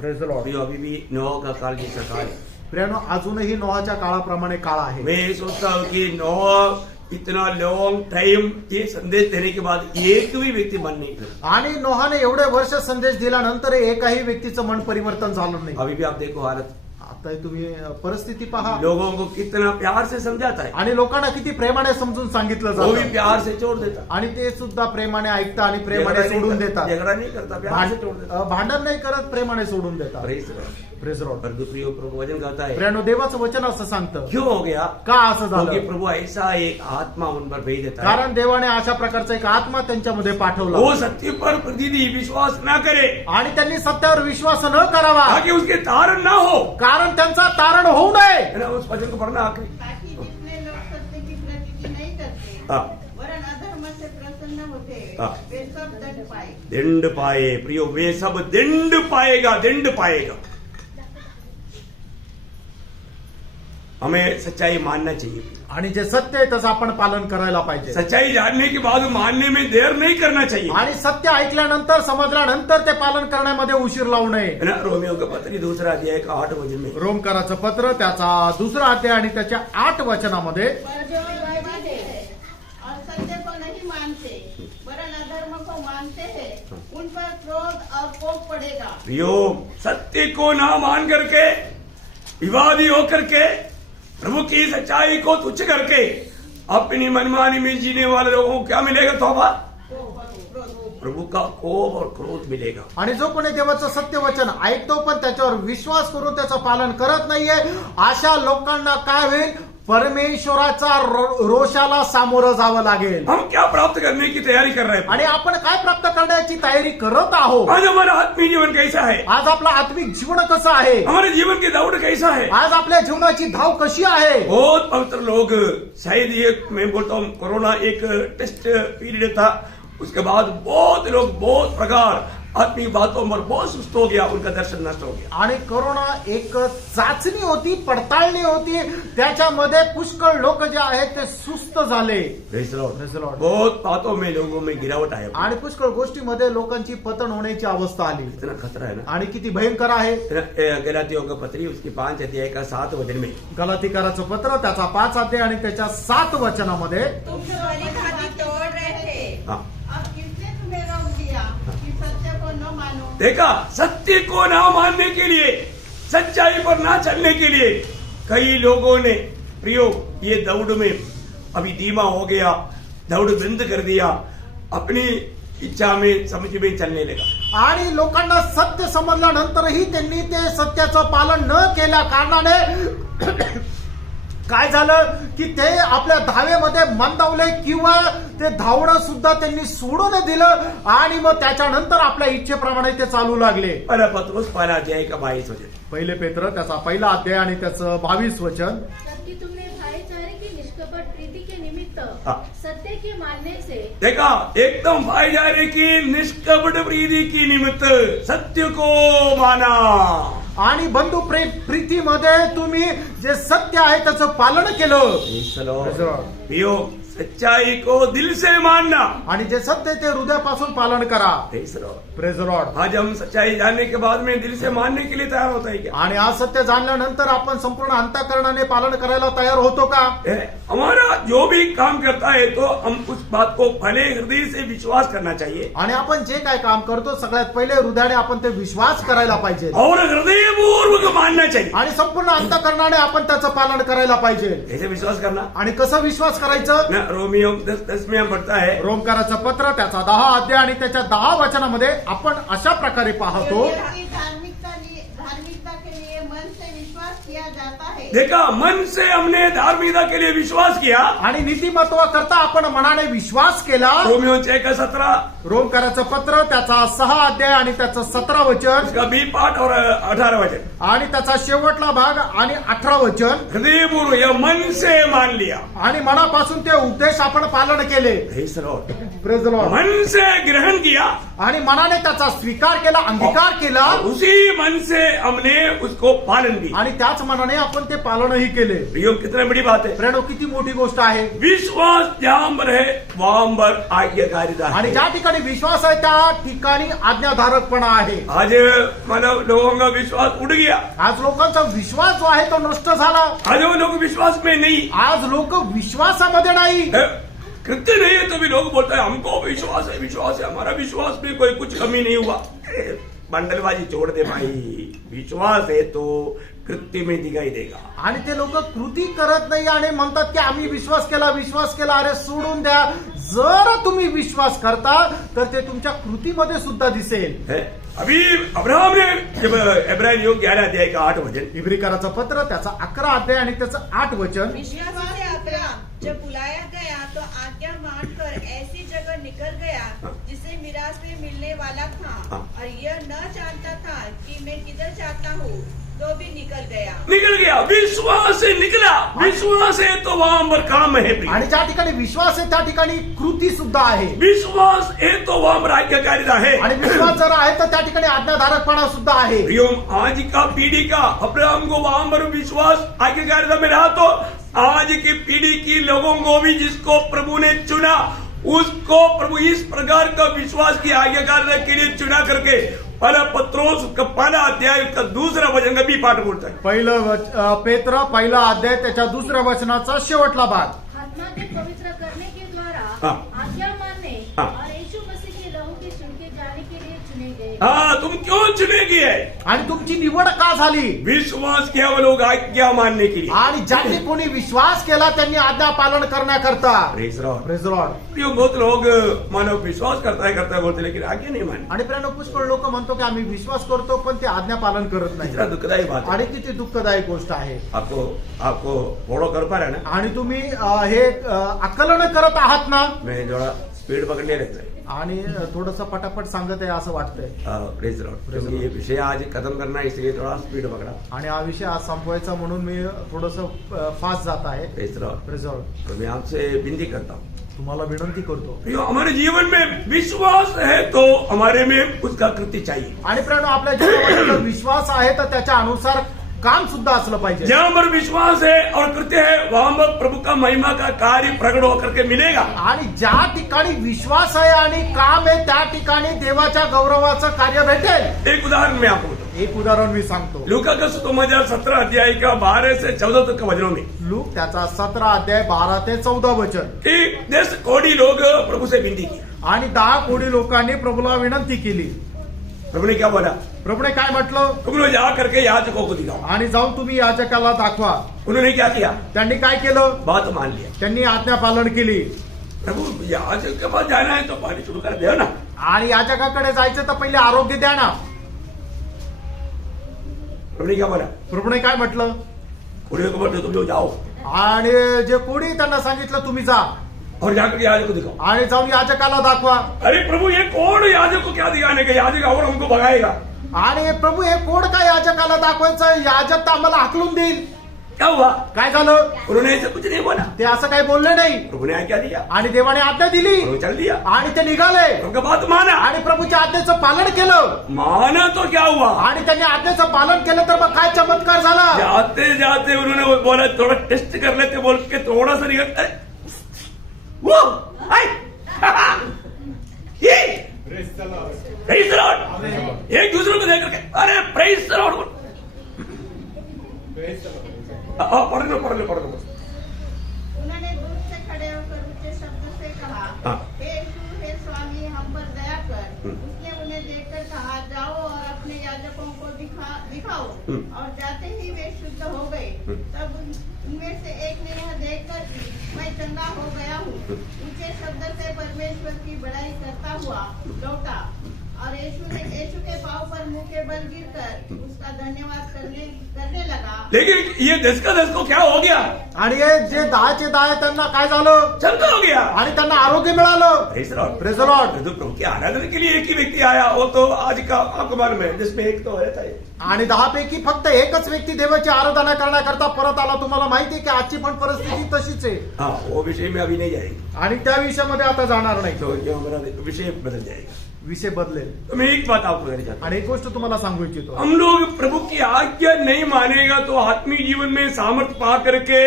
Praise the Lord. अभी भी नोह का काल जैसा काल है. प्रियानो, अजूनही नोहाच्या काळाप्रमाणे काळ आहे. मैं सोचता हूँ कि नोह इतना लॉन्ग टाइम ये संदेश देने के बाद एक भी व्यक्ति मन नहीं कर, आणि नोहाने एवढे वर्ष संदेश दिल्यानंतर एकाही व्यक्तीचं मन परिवर्तन झालं नाही. अभी भी आप देखो हालत, आता तुम्ही परिस्थिती पहा, लोगों को कितना प्यार से समझाता है, आणि लोकांना किती प्रेमाने समजून सांगितलं वो भी जातं प्यार से छोड़ देता, आणि ते सुद्धा प्रेमाने ऐकतात आणि प्रेमाने सोडून देतात. झगड़ा नहीं करता, प्यार से छोड़ देता. भांडण नाही करत, प्रेमाने सोडून देतात. Praise the Lord. Praise the Lord. पर प्रियो प्रभु वचन कहता है प्रियानो, देवाचं वचन असं सांगतं. क्यों हो गया, का असं क्योंकि झालं? प्रभु ऐसा एक आत्मा उन पर भेज देता है, कारण देवाने अशा प्रकारचा एक आत्मा त्यांच्यामध्ये पाठवला वो सत्य पर प्रतिदिन विश्वास ना करे, आणि त्यांनी सत्यावर विश्वास न करावा, ताकि उसके तारण ना हो. कारण त्यांचा तारण होऊ नये. है ना, उस वचन को पढ़ना आखिरी. ताकि जितने लोग सत्य की प्रतीति नहीं करते हाँ. वरन अधर्म से प्रसन्न होते हाँ. वे सब दंड पाए. दंड पाए. प्रियो वे सब दंड पाएगा, दंड पाएगा. हमें सच्चाई मानना चाहिए, आणि जे सत्य आहे त्याचं आपण पालन करायला पाहिजे. सच्चाई जानने के बाद मानने में देर नहीं करना चाहिए. आणि सत्य ऐकल्यानंतर समजल्यानंतर ते पालन करण्यामध्ये उशीर लावू नये. है ना, रोमियो का पत्री 2 अध्याय का 8 वचन में, रोमकाराचं पत्र त्याचा 2 अध्याय आणि त्याच्या 8 वचनामध्ये, पर जो विवादी है और सत्य को नहीं मानते वरन अधर्म को मानते हैं उन पर क्रोध और कोप पड़ेगा. प्रियो सत्य को ना मान करके विवादी होकर के प्रभु की सच्चाई को तुच्छ करके अपनी मनमानी में जीने वाले लोगों को क्या मिलेगा? तौबा, प्रभु का कोप और क्रोध मिलेगा. आणि जो कोणी देवाचं सत्य वचन ऐकतो पण त्याच्यावर विश्वास करून त्याचं पालन करत नाहीये, अशा लोकांना काय होईल? परमेश्वराचा रोषाला सामोरं जावं लागेल. हम क्या प्राप्त करने की तैयारी कर रहे हैं? आणि आपण काय प्राप्त करण्याची तयारी करत आहोत? आज हमारा आत्मीय जीवन कैसा है? आज आपला आत्मिक जीवन कसं आहे? हमारे जीवन की दौड़ कैसा है? आज आपल्या जीवनाची धाव कशी आहे? बहुत पवित्र लोग, शायद ये मैं बोलता हूँ कोरोना एक टेस्ट पीरियड था, उसके बाद बहुत लोग बहुत प्रकार आत्मिक बातों पर बहुत सुस्त हो गया, उनका दर्शन नष्ट हो गया। आणि कोरोना एक चाचणी होती, पडताळणी होती, त्याच्यामध्ये पुष्कळ लोक जे आहेत ते सुस्त झाले. Praise the Lord. Praise the Lord. बहुत बातों में लोगों में गिरावट आया, आणि पुष्कळ गोष्टीमध्ये लोकांची पतन होण्याची अवस्था आली. इतना खतरा है ना। आणि किती भयंकर आहे. गलातियों का पत्री उसकी 5 अध्याय का 7 वचन में, गलातीकाराचं पत्र त्याचा 5 अध्याय आणि त्याच्या 7 वचनामध्ये, तुम जो भली भांति तोड़ रहे थे, हाँ, अब किसने तुम्हें रोक दिया कि सत्य को न मानो? देखा, सत्य को ना मानने के लिए, सच्चाई पर ना चलने के लिए कई लोगों ने प्रियो ये दौड़ में अभी धीमा हो गया, दौड़ बंद कर दिया, अपनी इच्छा में समझ में चलने लगा। आणि लोकांना सत्य समजल्यानंतरही त्यांनी ते सत्याचं पालन न केल्या कारणाने काय झालं की ते आपल्या धावेमध्ये मंदावले किंवा ते धावणं सुद्धा त्यांनी सोडून दिलं आणि मग त्याच्यानंतर आपल्या इच्छेप्रमाणे ते चालू लागले. पहला पत्रोस पहला अध्याय का 22 वचन, पहिले पेत्र त्याचा पहिला अध्याय आणि त्याचं 22 वचन. जबकि तुमने भाईचारे की निष्कपट प्रीति के निमित्त हाँ। सत्य के मानने से देखा, एकदम भाईचारे की निष्कपट प्रीति की निमित्त सत्य को माना आणि बंधू प्रीतीमध्ये तुम्ही जे सत्य आहे त्याचं पालन केलं. प्रियो, सच्चाई को दिल से मानना, आणि जे सत्य ते हृदयापासून पालन करा. Praise the Lord. आज हम सच्चाई जानने के बाद में दिल से मानने के लिए तैयार होता है क्या? आणि आज सत्य जाणल्यानंतर आपण संपूर्ण अंतःकरणाने पालन करायला तयार होतो का? हमारा जो भी काम करता है तो हम उस बात को भले हृदय से विश्वास करना चाहिए, आणि आपण जे काय काम करतो सगळ्यात पहिले हृदयाने आपण ते विश्वास करायला पाहिजे और हृदयपूर्वक मानना चाहिए. आणि संपूर्ण अंतःकरणाने आपण त्याचं पालन करायला पाहिजे. कैसे विश्वास करना? आणि कसं विश्वास करायचं? रोमियो 10:10 में हम पढ़ता है, रोमकाराचं पत्र त्याचा 10 अध्याय आणि त्याच्या 10 वचनामध्ये आपण अशा प्रकारे पाहतो. यदि धार्मिकता के लिए मन से विश्वास किया जाता है, देखा, मन से हमने धार्मिकता के लिए विश्वास किया, आणि नीतिमत्व करता आपण मनाने विश्वास केला. रोमियो 6:17 रोमकाराचं पत्र त्याचा 6 अध्याय आणि त्याचं 17 वचन, उसका बी पाठ और 18 वचन, आणि त्याचा शेवटला भाग आणि 18 वचन. हृदयपूर्वक या मन से मान लिया, आणि मनापासून ते उपदेश आपण पालन केले. Praise the Lord. मन से ग्रहण किया, आणि मनाने त्याचा स्वीकार केला, अंगीकार केला, उसी मन से हमने उसको पालन दी. आणि त्याच मनाने आपण ते पालनही केले. प्रियो, कितनी बड़ी बात है. प्रेरणो, किती मोठी गोष्ट आहे. विश्वास जहां पर है वहां पर आज्ञाकारिता आणि है. ज्या ठिकाणी विश्वास आहे त्या ठिकाणी आज्ञाधारकपणा आहे. आज मतलब लोगों का विश्वास उड़ गया, आज लोकांचा विश्वास जो आहे तो नष्ट झाला. आज वो लोग विश्वास में नहीं, आज लोक विश्वासामध्ये नाही. कृत्य नहीं है तो भी लोग बोलते हैं हमको विश्वास है, हमारा विश्वास में कोई कुछ कमी नहीं हुआ. बंडलबाजी छोड़ दे भाई, विश्वास है तो कृत्य में दिखाई देगा. आणि ते लोक कृती करत नाही आणि म्हणतात की आम्ही विश्वास केला. अरे सोडून द्या. जर तुम्ही विश्वास करता तर ते तुमच्या कृतीमध्ये सुद्धा दिसेल. अभी अब्राहम ने जब इब्राहिम योग 11 अध्याय का 8 वचन, इब्रिकाराचं पत्र त्याचा 11 अध्याय आणि त्याचं 8 वचन. विश्वास से अब्राहम जब बुलाया गया तो आज्ञा मानकर ऐसी जगह निकल गया जिसे मिरास में मिलने वाला था, और यह न जानता था कि मैं किधर जाता हूँ, तो भी निकल गया. विश्वास से निकला. विश्वास है तो वहां पर काम है. आणि ज्या ठिकाणी विश्वास आहे त्या ठिकाणी कृती सुद्धा आहे. विश्वास है तो वहां पर आज्ञाकारिता है. आणि विश्वास जर आहे तर त्या ठिकाणी आज्ञाधारकपणा सुद्धा आहे. आज का पीढ़ी का अब्राहम को वहां पर विश्वास आज्ञाकारिता में रहा तो आज की पीढ़ी की लोगों को भी जिसको प्रभु ने चुना उसको प्रभु इस प्रकार का विश्वास की आज्ञाकारिता के लिए चुना करके पहला पत्रोस का पहला अध्याय का 2 वचन का भी पाठ बोलता है. पहिलं पेत्र पहिला अध्याय त्याच्या 2 वचनाचा शेवटला भाग. आत्मा के पवित्र करने के द्वारा हाँ। आज्ञा मानने हाँ। और यीशु मसीह के लहू के छिड़के जाने के लिए चुने गए. हाँ, तुम क्यों चुने की है? आणि तुमची निवड का झाली? विश्वास किया वो लोग आज्ञा मानने के लिए. आणि ज्यांनी कोणी विश्वास केला त्यांनी आज्ञा पालन करण्याकरता. Praise Lord. Praise the Lord. बहुत लोग मानव विश्वास करता है बोलते लेकिन आज्ञा नहीं मानते. आणि प्रेरणा पुष्कळ लोक म्हणतो की आम्ही विश्वास करतो पण ते आज्ञा पालन करत इतना नाही. दुखदायी बात है. आणि किती दुःखदायक गोष्ट आहे. आपको फॉलो कर पा रहे हैं ना? आणि तुम्ही हे आकलन करत आहात ना? मैं थोड़ा स्पीड पकड़ने लगता है. आणि थोडस पटापट सांगत आहे असं वाटतंय. Praise Lord. क्योंकि ये विषय आज खत्म करना है इसलिए थोड़ा स्पीड पकड़ा. आणि हा विषय आज संपवायचा म्हणून मी थोडस फास्ट जात आहे. Praise Lord. Praise the Lord. तो मैं आपसे विनती करता हूँ, तुम्हाला विनंती करतो प्रियो, हमारे जीवन में विश्वास है तो हमारे में उसका कृत्य चाहिए। आणि प्रियानो आपल्या जीवनामध्ये जर विश्वास आहे तर त्याच्या अनुसार काम सुद्धा असलं पाहिजे। जहां पर विश्वास है और कृत्य है वहां पर प्रभु का महिमा का कार्य प्रकट होकर के मिलेगा। आणि ज्या ठिकाणी विश्वास आहे आणि काम आहे त्या ठिकाणी देवाच्या गौरवाचं कार्य भेटेल। एक उदाहरण मैं आपको बताऊं। एक उदाहरण मी सांगतो। लूका का सुसमाचार 17 अध्याय का 12 से 14 तक के वचनों में लूक त्याचा 17 अध्याय 12 ते 14 वचन कि 10 कोड़ी लोग प्रभु से विनती की। आणि 10 कोटी लोकांनी प्रभूला विनंती केली। प्रभु ने क्या बोला? प्रभूने काय म्हटलं? तुम लोग जा करके याजकों को दिखाओ। आणि जाऊन तुम्ही याजकाला दाखवा। उन्होंने क्या किया? त्यांनी काय केलं? बात मान लिया। त्यांनी आज्ञा पालन केली। प्रभु याजक के पास जाना है तो पानी शुरू कर दे ना। आणि याजकाकडे जायचं तर पहिले आरोग्य द्या ना। प्रभु ने क्या बोला? प्रभूने काय म्हटलं? कोड़ियों को बोलते तुम लोग जाओ आणि जे कोणी त्यांना सांगितलं तुम्ही जा और जाकर याजक को दिखाओ। आणि जाऊन याजकाला दाखवा। अरे प्रभु ये कौन याजक को क्या दिखाने का? याजक और हमको भगाएगा। आणि प्रभू हे कोण काय याजकाला दाखवायचं? याजक तर आम्हाला हाकलून देईल। क्या हुआ? काय झालं? उन्होंने ऐसे कुछ नहीं बोला। ते असं काही बोलले नाही। प्रभु ने क्या दिया? आणि देवाने आज्ञा दिली प्रभु चल दिया आणि ते निघाले उनका बात माना आणि प्रभूच्या आज्ञेचं पालन केलं। माना तो क्या हुआ? आणि त्यांनी आज्ञेचं पालन केलं तर मग काय चमत्कार झाला? जाते जाते उन्होंने बोला थोड़ा टेस्ट कर लेते बोल के थोड़ा सा निकल वो प्रेज द लॉर्ड। एक दूसरे को देख करके अरे प्रेज द लॉर्ड पढ़ लो उन्होंने दूर से खड़े होकर ऊंचे शब्द से कहा, हाँ। हे यीशु, हे स्वामी, हम पर दया कर। उसने उन्हें देखकर कहा, जाओ और अपने याजकों को दिखाओ। और जाते ही वे शुद्ध हो गए। तब उनमें से एक ने यह देखकर कि मैं चंगा हो गया हूँ, ऊंचे शब्द से परमेश्वर की बड़ाई करता हुआ लौटा और यीशु के पांव पर मुंह के बल गिरकर उसका धन्यवाद करने लगा। लेकिन ये 10 का 10 को क्या हो गया? आणि हे जे 10चे 10 त्यांना काय झालं? चंगा हो गया आणि त्यांना आरोग्य मिळालं। Praise the Lord. Praise the Lord. तो प्रभु की आराधना के लिए एक ही व्यक्ति आया, वो तो आज का आपको मालूम है, जिसमें एक तो रहता है। आणि 10 पैकी फक्त एकच व्यक्ती देवाची आराधना करण्याकरता परत आला। तुम्हाला माहिती आहे की आजची पण परिस्थिती तशीच आहे। हाँ, वो विषय में अभी नहीं जाएगी आणि त्या विषयामध्ये आता जाणार नाही। तो ये हमारा विषय बदल जाएगा। विषय बदलेल। तो मैं एक बात आपको कहना चाहता हूँ, आणि एक गोष्ट तुम्हाला सांगू इच्छितो, हम लोग प्रभु की आज्ञा नहीं मानेगा तो आत्मीय जीवन में सामर्थ्य पा करके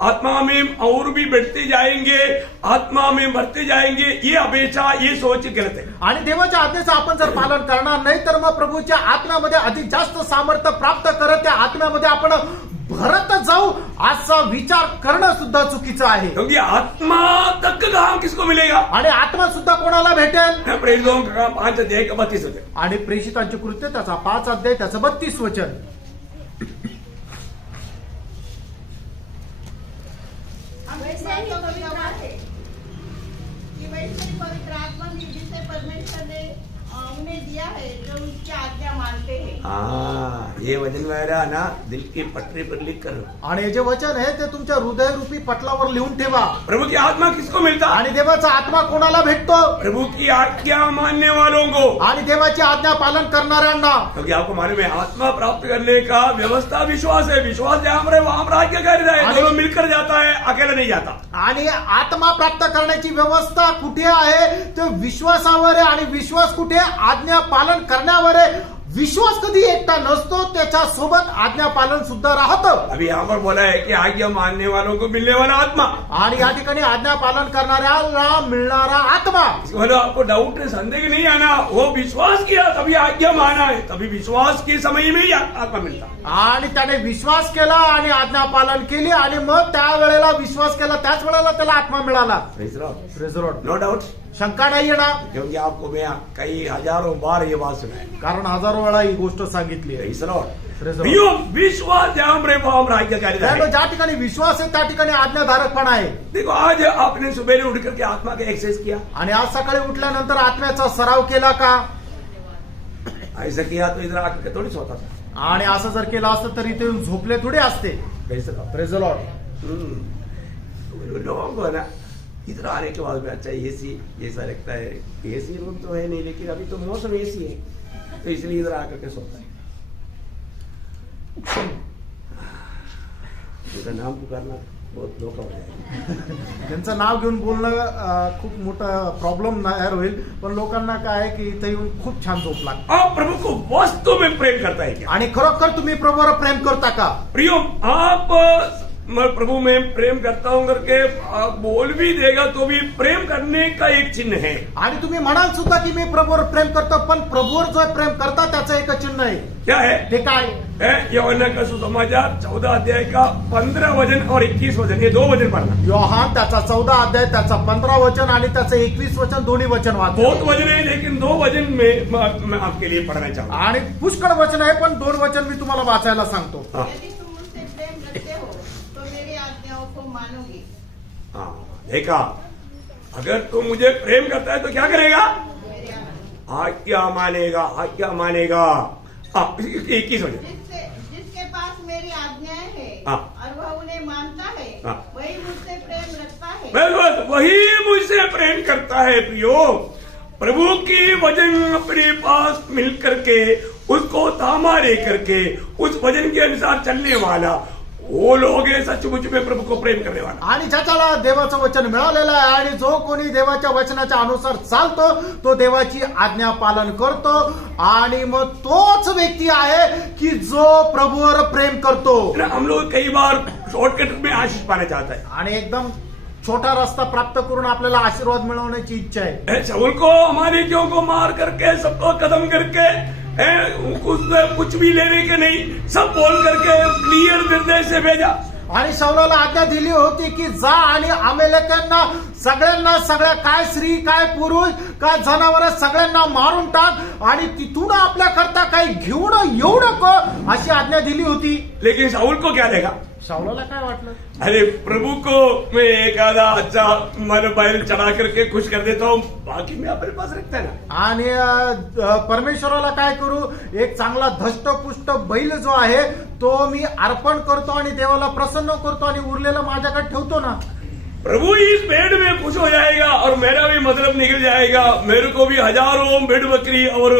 आत्मा में और भी बढ़ते जाएंगे, आत्मा में बढ़ते जाएंगे। ये अपेक्षा, ये सोच गलत है। आणि देवाच्या आज्ञेचं आपण जर पालन करणार नाही तर मग प्रभूच्या आत्म्यामध्ये अधिक जास्त सामर्थ्य प्राप्त करत त्या आत्म्यामध्ये आपण भरत जाऊ असा विचार करणं सुद्धा चुकीचं आहे। क्योंकि आत्मा तक का काम किसको मिलेगा? आणि आत्मा सुद्धा कोणाला भेटेल? प्रेरितों का काम 5 अध्याय का 32 होते। आणि प्रेषितांचे कृत्य त्याचा 5 अध्याय त्याचं 32 वचन। वैसे ही पवित्र है कि वैसे ही पवित्र आत्मा भी जिसे परमेश्वर ने उन्हें दिया है जो उसकी आज्ञा मानते हैं। हाँ, ये वचन मेरा ना दिल की पटरी पर लिख कर। आणि हे जे वचन आहे ते तुमच्या हृदय रूपी पटलावर लिहून ठेवा। प्रभु की आत्मा किसको मिलता? आणि देवाचा आत्मा कोणाला भेटतो? प्रभु की आज्ञा मानने वालों को। आणि देवाची आज्ञा पालन करणाऱ्यांना। क्योंकि आपको मालूम है आत्मा प्राप्त करने का व्यवस्था विश्वास है। विश्वास जहां पर है वहां पर आज्ञाकारी है, दोनों मिलकर जाता है, अकेला नहीं जाता। आणि आत्मा प्राप्त करण्याची व्यवस्था कुठे आहे? तो विश्वासावर आहे। आणि विश्वास कुठे? आज्ञा पालन करण्यावर आहे। विश्वास कधी एकटा नसतो, त्याच्या सोबत आज्ञा पालन सुद्धा राहतं। अभी यहाँ पर बोला है कि आज्ञा मानने वालों को मिलने वाला आत्मा। आणि या ठिकाणी आज्ञा पालन करणाऱ्याला मिळणारा आत्मा। बोलो आपको डाउट है, संदेह नहीं आना। वो विश्वास किया तभी आज्ञा माना है, तभी विश्वास के समय में ही आत्मा मिलता। आणि त्याने विश्वास केला आणि आज्ञा पालन केली आणि मग त्या वेळेला विश्वास केला, त्याच वेळेला त्याला आत्मा मिळाला। Praise praise the Lord. No doubt, शंका नाही ना, क्योंकि आपको मैं कई हजारों बार ये बात सुना है, कारण हजारो वेळा ही गोष्ट सांगितली आहे। Praise the Praise Lord. the Lord. विश्वास जहां पर है वहां पर आज्ञाकारी त्यामुळे है। ज्या ठिकाणी विश्वास आहे त्या ठिकाणी आज्ञाधारक पण आहे। देखो आज आपने सुबह उठ करके आत्मा का एक्सरसाइज किया, आणि आज सकाळी उठल्यानंतर आत्म्याचा सराव केला का? ऐसा किया तो इधर आकर थोड़ी सोता था। आणि असं जर केलं असतं तर इथे येऊन झोपले थोडे असते। Praise the Lord. Praise the Lord. लोगों को ना इधर आने के बाद में अच्छा एसी जैसा लगता है, एसी रूम तो है नहीं, लेकिन अभी तो मौसम एसी है तो इसलिए इधर आकर के सोता है। उनका नाम पुकारना बहुत धोखा हो जाएगा। त्यांचं नाव घेऊन बोलणं खूप मोठा प्रॉब्लेम तयार होईल, पण लोकांना काय आहे की इथे येऊन खूप छान झोप लागते. आप प्रभु को वास्तव में प्रेम करता है क्या? आणि खरोखर तुम्ही प्रभूवर प्रेम करता का? प्रियो, आप मैं प्रभु में प्रेम करता हूं करके आप बोल भी देगा तो भी प्रेम करने का एक चिन्ह है. आणि तुम्ही म्हणाल सुद्धा की मी प्रभूवर प्रेम करतो, पण प्रभूवर जो प्रेम करता त्याचं एक चिन्ह आहे. क्या है? ते काय? यूहन्ना का सुसमाचार 14 अध्याय का 15 वचन और 21 वचन, ये 2 वचन पढ़ना. योहान त्याचा 14 अध्याय, त्याचा 15 वचन आणि त्याचं 21 वचन, दोन्ही वचन वाचा. बहुत वचन है लेकिन 2 वचन में मैं आपके लिए पढ़ना चाहूंगा. आणि पुष्कळ वचन आहे, पण 2 वचन मी तुम्हाला वाचायला सांगतो. यदि तुम मुझसे प्रेम रखते हो तो मेरी आज्ञाओं को मानोगे. हाँ, देखा, अगर तू मुझे प्रेम करता है तो क्या करेगा? मेरी आज्ञा मानेगा, आज्ञा मानेगा. 21 वचन. जिसके पास मेरी आज्ञाएं हैं हाँ. और वह उन्हें मानता है, हाँ. वही मुझसे प्रेम रखता है. बस वही मुझसे प्रेम करता है. प्रियो, प्रभु की वचन अपने पास मिल करके उसको थामा ले करके उस वचन के अनुसार चलने वाला वो लोग है सचमुच में प्रभु को प्रेम करने वाला. आणि ज्याच्याला देवाचं वचन मिळालेलं आहे आणि जो कोणी देवाच्या वचनाच्या अनुसार चालतो तो देवाची आज्ञा पालन करतो, आणि मग तोच व्यक्ती आहे की जो प्रभूवर प्रेम करतो. हम लोग कई बार शॉर्टकट में आशीष पाना चाहता है. आणि एकदम छोटा रास्ता प्राप्त करून आपल्याला आशीर्वाद मिळवण्याची इच्छा आहे. शाऊल को अमालेकियों को मार करके सबको खत्म करके कुछ भी लेने के नहीं, सब बोल करके क्लियर निर्देश से भेजा. आणि शाऊलाला आज्ञा दिली होती की जा आणि अमेलेकांना सगळ्यांना, सगळ्या काय स्त्री काय पुरुष काय जनावर सगळ्यांना मारून टाक आणि तिथून आपल्या करता काही घेऊन येऊ नको अशी आज्ञा दिली होती. लेकिन शाऊल को क्या देगा? शाऊलाला काय वाटलं? अरे प्रभु को मैं एक आधा अच्छा मन बैल चढ़ा करके खुश कर देता हूँ, बाकी मैं अपने पास रखता है ना. आणि परमेश्वराला काय करू, एक चांगला धष्टपुष्ट बैल जो आहे तो मी अर्पण करतो आणि देवाला प्रसन्न करतो आणि उरलेला माझ्याकडे ठेवतो ना. प्रभु इस भेड़ में खुश हो जाएगा और मेरा भी मतलब निकल जाएगा. मेरे को भी हजारों भेड़ बकरी और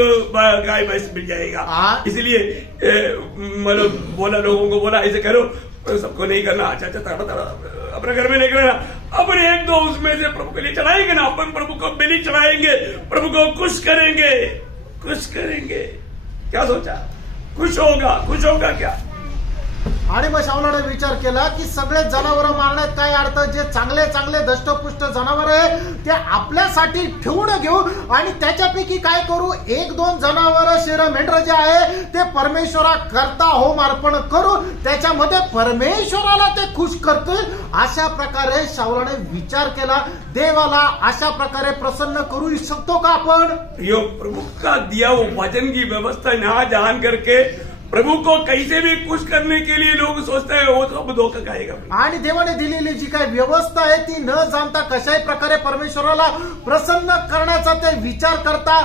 गाय भैंस मिल जाएगा. इसलिए मतलब बोला, लोगों को बोला ऐसे करो, सबको नहीं करना. अच्छा अपने घर में नहीं करना, अपने 1-2 उसमें से प्रभु के लिए चढ़ाएंगे ना. अपन प्रभु को बलि चढ़ाएंगे, प्रभु को खुश करेंगे, खुश करेंगे. क्या सोचा? खुश होगा क्या? आणि मग शाऊलाने विचार केला की सगळे जनावर मारण्यात काय अर्थ, जे चांगले चांगले धष्टपुष्ट जनावर आहे ते आपल्यासाठी ठेवून घेऊ आणि त्याच्यापैकी काय करू, 1-2 जनावर शेर मेंढर जे आहे ते परमेश्वरा करता होम अर्पण करू, त्याच्यामध्ये परमेश्वराला ते खुश करतील. अशा प्रकारे शाऊलाने विचार केला. देवाला अशा प्रकारे प्रसन्न करू शकतो का आपण? यो प्रभु का दिया वो वचन की व्यवस्था ना जान करके प्रभु को कैसे भी खुश करने के लिए लोग सोचते हैं वो सब धोखा खाएगा. आणि देवाने दिलेली जी काही व्यवस्था आहे ती न जाणता कशाही प्रकारे परमेश्वराला प्रसन्न करण्याचा ते विचार करता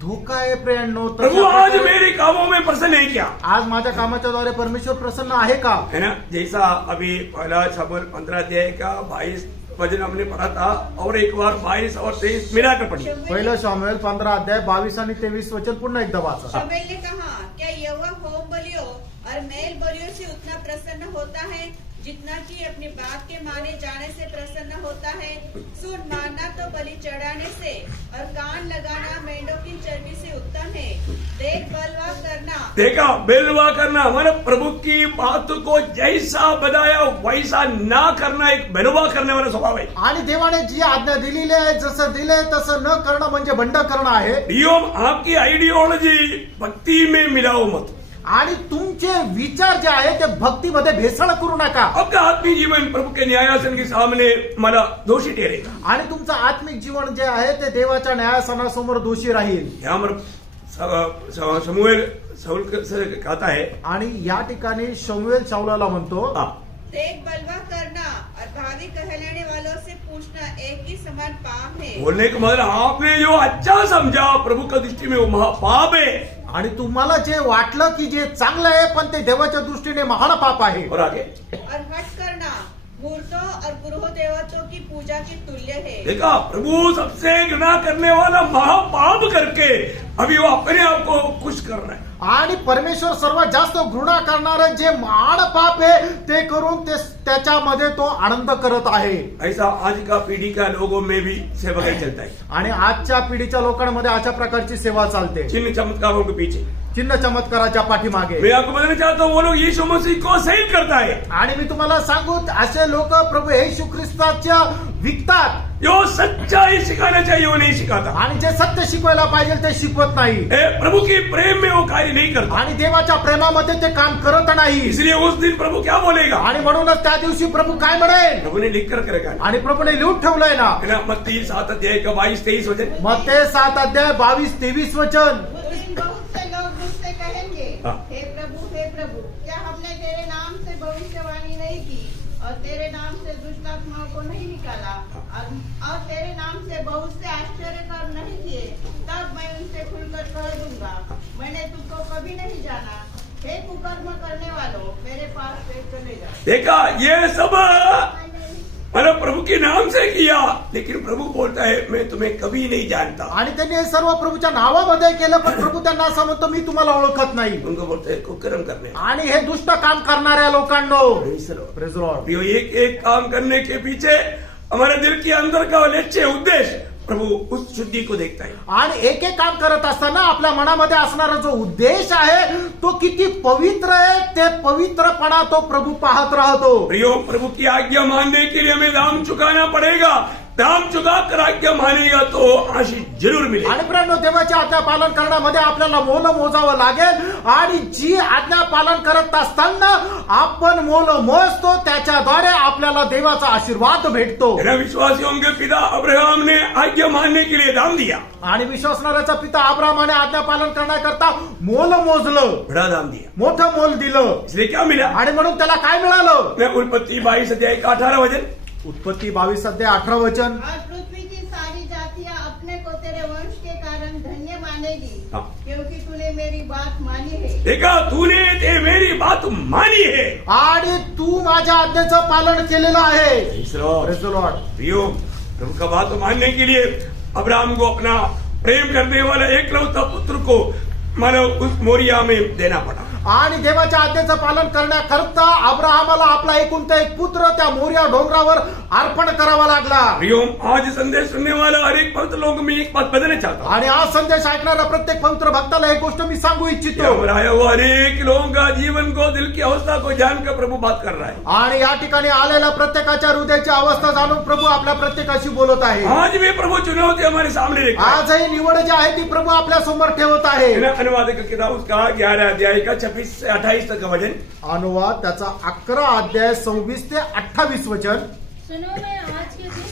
धोका आहे. प्रियांनो, प्रभु आज मेरे कामों में प्रसन्न है क्या? आज माझ्या कामाच्या द्वारे परमेश्वर प्रसन्न आहे का? है ना. जैसा अभी पहला शमूएल 15 अध्याय का 22 वचन हमने पढ़ा था और एक बार 22 और 23 मिलाकर पढ़िए. पहिलं शमूएल 15 अध्याय 22 आणि 23 वचन पुन्हा एकदा वाचा. शमूएल ने कहा, क्या यहोवा होम बलियों और मेल बलियों से उतना प्रसन्न होता है जितना कि अपनी बात के माने जाने से प्रसन्न होता है? सुन, मानना तो बलि चढ़ाने से और कान लगाना मेंढों की चर्बी से उत्तम है. देख, बलवा करना. देखा, बेलवा करना हमारा प्रभु की बात को जैसा बताया वैसा ना करना एक बेलवा करने वाला स्वभाव है. आणि देवाने जी आज्ञा दिलेली आहे, जसं दिले तसं न करणं म्हणजे बंड करणं आहे. नियम आपकी आइडियोलॉजी भक्ति में मिलाओ मत. आणि तुमचे विचार जे आहे ते भक्तीमध्ये भेसळ करू नका. आपका आत्मिक जीवन प्रभु के न्यायासन के सामने मला दोषी ठहरेगा. आणि तुमचं आत्मिक जीवन जे आहे ते देवाच्या न्यायासनासमोर दोषी राहील. यहाँ पर शमूएल शाऊल से कहता है, आणि या ठिकाणी शमूएल शाऊलाला म्हणतो, देख, बलवा करना और भावी कहलाने वालों से पूछना एक ही समान पाप है. बोलने का मतलब आपने जो अच्छा समझा प्रभु का दृष्टि में वो महापाप है. आणि तुम्हाला जे वाटलं की जे चांगलं आहे पण ते देवाच्या दृष्टीने महान पाप आहे. और आगे और हट करना मूर्तों और गृह देवतों की पूजा के तुल्य है. देखा, प्रभु सबसे घृणा करने वाला महापाप करके अभी वो अपने आप को खुश कर रहा है। आणि परमेश्वर सर्वात जास्त घृणा करणारं जे महान पाप आहे ते करून ते त्याच्यामध्ये तो आनंद करत आहे. ऐसा आज का पीढ़ी का लोगों में भी सेवकाई चलता है, आणि आजच्या पिढीच्या लोकांमध्ये अशा प्रकारची सेवा चालते, चिन्ह चमत्कारों के पीछे. चिन्ह चमत्काराच्या पाठीमागे. मैं आपको बताना चाहता हूँ, वो लोग यीशु मसीह को सही करता है. आणि मी तुम्हाला सांगू, असे लोक प्रभू येशू ख्रिस्ताच्या विकतात. जो सच्चाई सिखाना चाहिए वो नहीं सिखाता, आणि जे सत्य शिकवायला पाहिजे ते शिकवत नाही. प्रभु के प्रेम में वो कार्य नहीं करता. आणि देवाच्या प्रेमामध्ये ते काम करत नाही. इसलिए उस दिन प्रभु क्या बोलेगा? आणि म्हणूनच त्या दिवशी प्रभू काय म्हणेल? प्रभु ने लिख कर करेगा, आणि प्रभूने लिहून ठेवलंय ना. मत्ती 7 अध्याय का 22-23 वचन. मत्ते 7 अध्याय 22-23 वचन. उस दिन बहुत से लोग मुझसे कहेंगे, हे प्रभु, क्या हमने तेरे नाम से भविष्यवाणी नहीं की और तेरे नाम से दुष्ट आत्माओं को नहीं निकाला और तेरे नाम से बहुत से आश्चर्य काम नहीं किए? तब मैं उनसे खुलकर कह दूंगा, मैंने तुमको कभी नहीं जाना, हे कुकर्म करने वालों, मेरे पास से चले जाओ. देखा, ये सब मतलब प्रभु के नाम से किया, लेकिन प्रभु बोलता है मैं तुम्हें कभी नहीं जानता. आणि त्यांनी हे सर्व प्रभूच्या नावामध्ये केलं, पण प्रभू त्यांना असं म्हणतो, मी तुम्हाला ओळखत नाही. उनको बोलता है कुकर्म करने. आणि हे दुष्ट काम करणाऱ्या लोकांनो, प्रेज लॉर्ड, एक एक काम करने के पीछे हमारे दिल के अंदर का लक्ष्य उद्देश्य प्रभु उस शुद्धि को देखता है. आणि एक एक काम करत असताना आपल्या मनामध्ये असणारा जो उद्देश आहे तो किती पवित्र आहे, ते पवित्रपणा तो प्रभू पाहत राहतो. प्रियो, प्रभु की आज्ञा मानने के लिए हमें दाम चुकाना पड़ेगा. दाम चुका कर आज्ञा मानेगा तो आशीष जरूर मिलेगी. आणि प्रियांनो, देवाची आज्ञा पालन करण्यामध्ये आपल्याला मोल मोजावं लागेल. आणि जी आज्ञा पालन करत असताना आपण मोल मोजतो त्याच्याद्वारे आपल्याला देवाचा आशीर्वाद भेटतो. मेरा विश्वासियों के पिता अब्राहम ने आज्ञा मानने के लिए दाम दिया. आणि विश्वासणाऱ्याचा पिता अब्राहमाने आज्ञा पालन करण्याकरता मोल मोजलं, बड़ा दाम दिया. मोठं मोल दिलं. इसलिए क्या मिला? आणि म्हणून त्याला काय मिळालं? मैं उत्पत्ति 22 अध्याय का 18 वचन. उत्पत्ती 22 अध्याय 18 वचन. और पृथ्वी की सारी जातियां अपने को तेरे वंश के कारण धन्य मानेगी, क्योंकि तूने मेरी बात मानी है. देखा, तूने ते मेरी बात मानी है आणि तू माझ्या आज्ञेचं पालन केलेलं आहे. Praise the Lord. Praise the Lord. प्रियो, प्रभु का बात मानने के लिए अब्राहम को अपना प्रेम करने वाला एकलौता पुत्र को मानो उस मोरिया में देना पड़ा. आणि देवाच्या आज्ञेचं पालन करण्याकरता अब्राहमाला आपला एकुलता एक पुत्र त्या मोरिया डोंगरावर अर्पण करावा लागला. प्रियो, आज संदेश सुनने वाला हर एक पवित्र लोग में एक बात बताना चाहता हूँ. आणि आज संदेश ऐकणाऱ्या प्रत्येक पवित्र भक्ताला एक गोष्ट मी सांगू इच्छितो. आया हुआ अनेक लोगों का जीवन को, दिल की अवस्था को जानकर प्रभु बात कर रहा है. आणि या ठिकाणी आलेल्या प्रत्येकाच्या हृदयाची अवस्था जाणून प्रभू आपल्या प्रत्येकाशी बोलत आहे. आज भी प्रभु चुनौती हमारे सामने रखा है. आजही निवड जी आहे ती प्रभू आपल्या समोर ठेवत आहे. अनुवाद का किताब उसका 11 अध्याय का 26 से 28 तक का वचन. अनुवाद त्याचा 11 अध्याय 26 ते 28 वचन. सुनो, मैं आज के दिन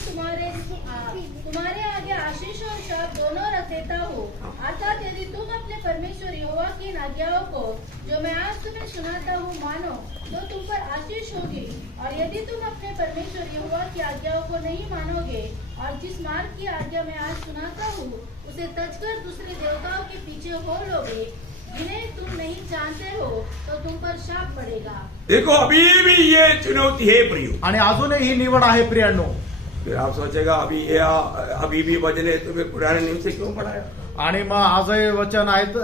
तुम्हारे आगे आशीष और शाप दोनों रख देता हूँ. अर्थात यदि तुम अपने परमेश्वर यहोवा की इन आज्ञाओं को जो मैं आज तुम्हें सुनाता हूँ मानो तो तुम पर आशीष होगी, और यदि तुम अपने परमेश्वर यहोवा की आज्ञाओं को नहीं मानोगे और जिस मार्ग की आज्ञा मैं आज सुनाता हूँ उसे तजकर दूसरे देवताओं के पीछे हो लोगे जिन्हें तुम नहीं जानते हो, तो तुम पर शाप पड़ेगा. देखो, अभी भी ये चुनौती है प्रियो. आणि अजूनही ही निवड आहे प्रियांनो. फिर आप सोचेगा अभी भी वचन है, तुम्हें पुराने नियम से क्यों पढ़ाया? आणि मग आजही वचन आहेत,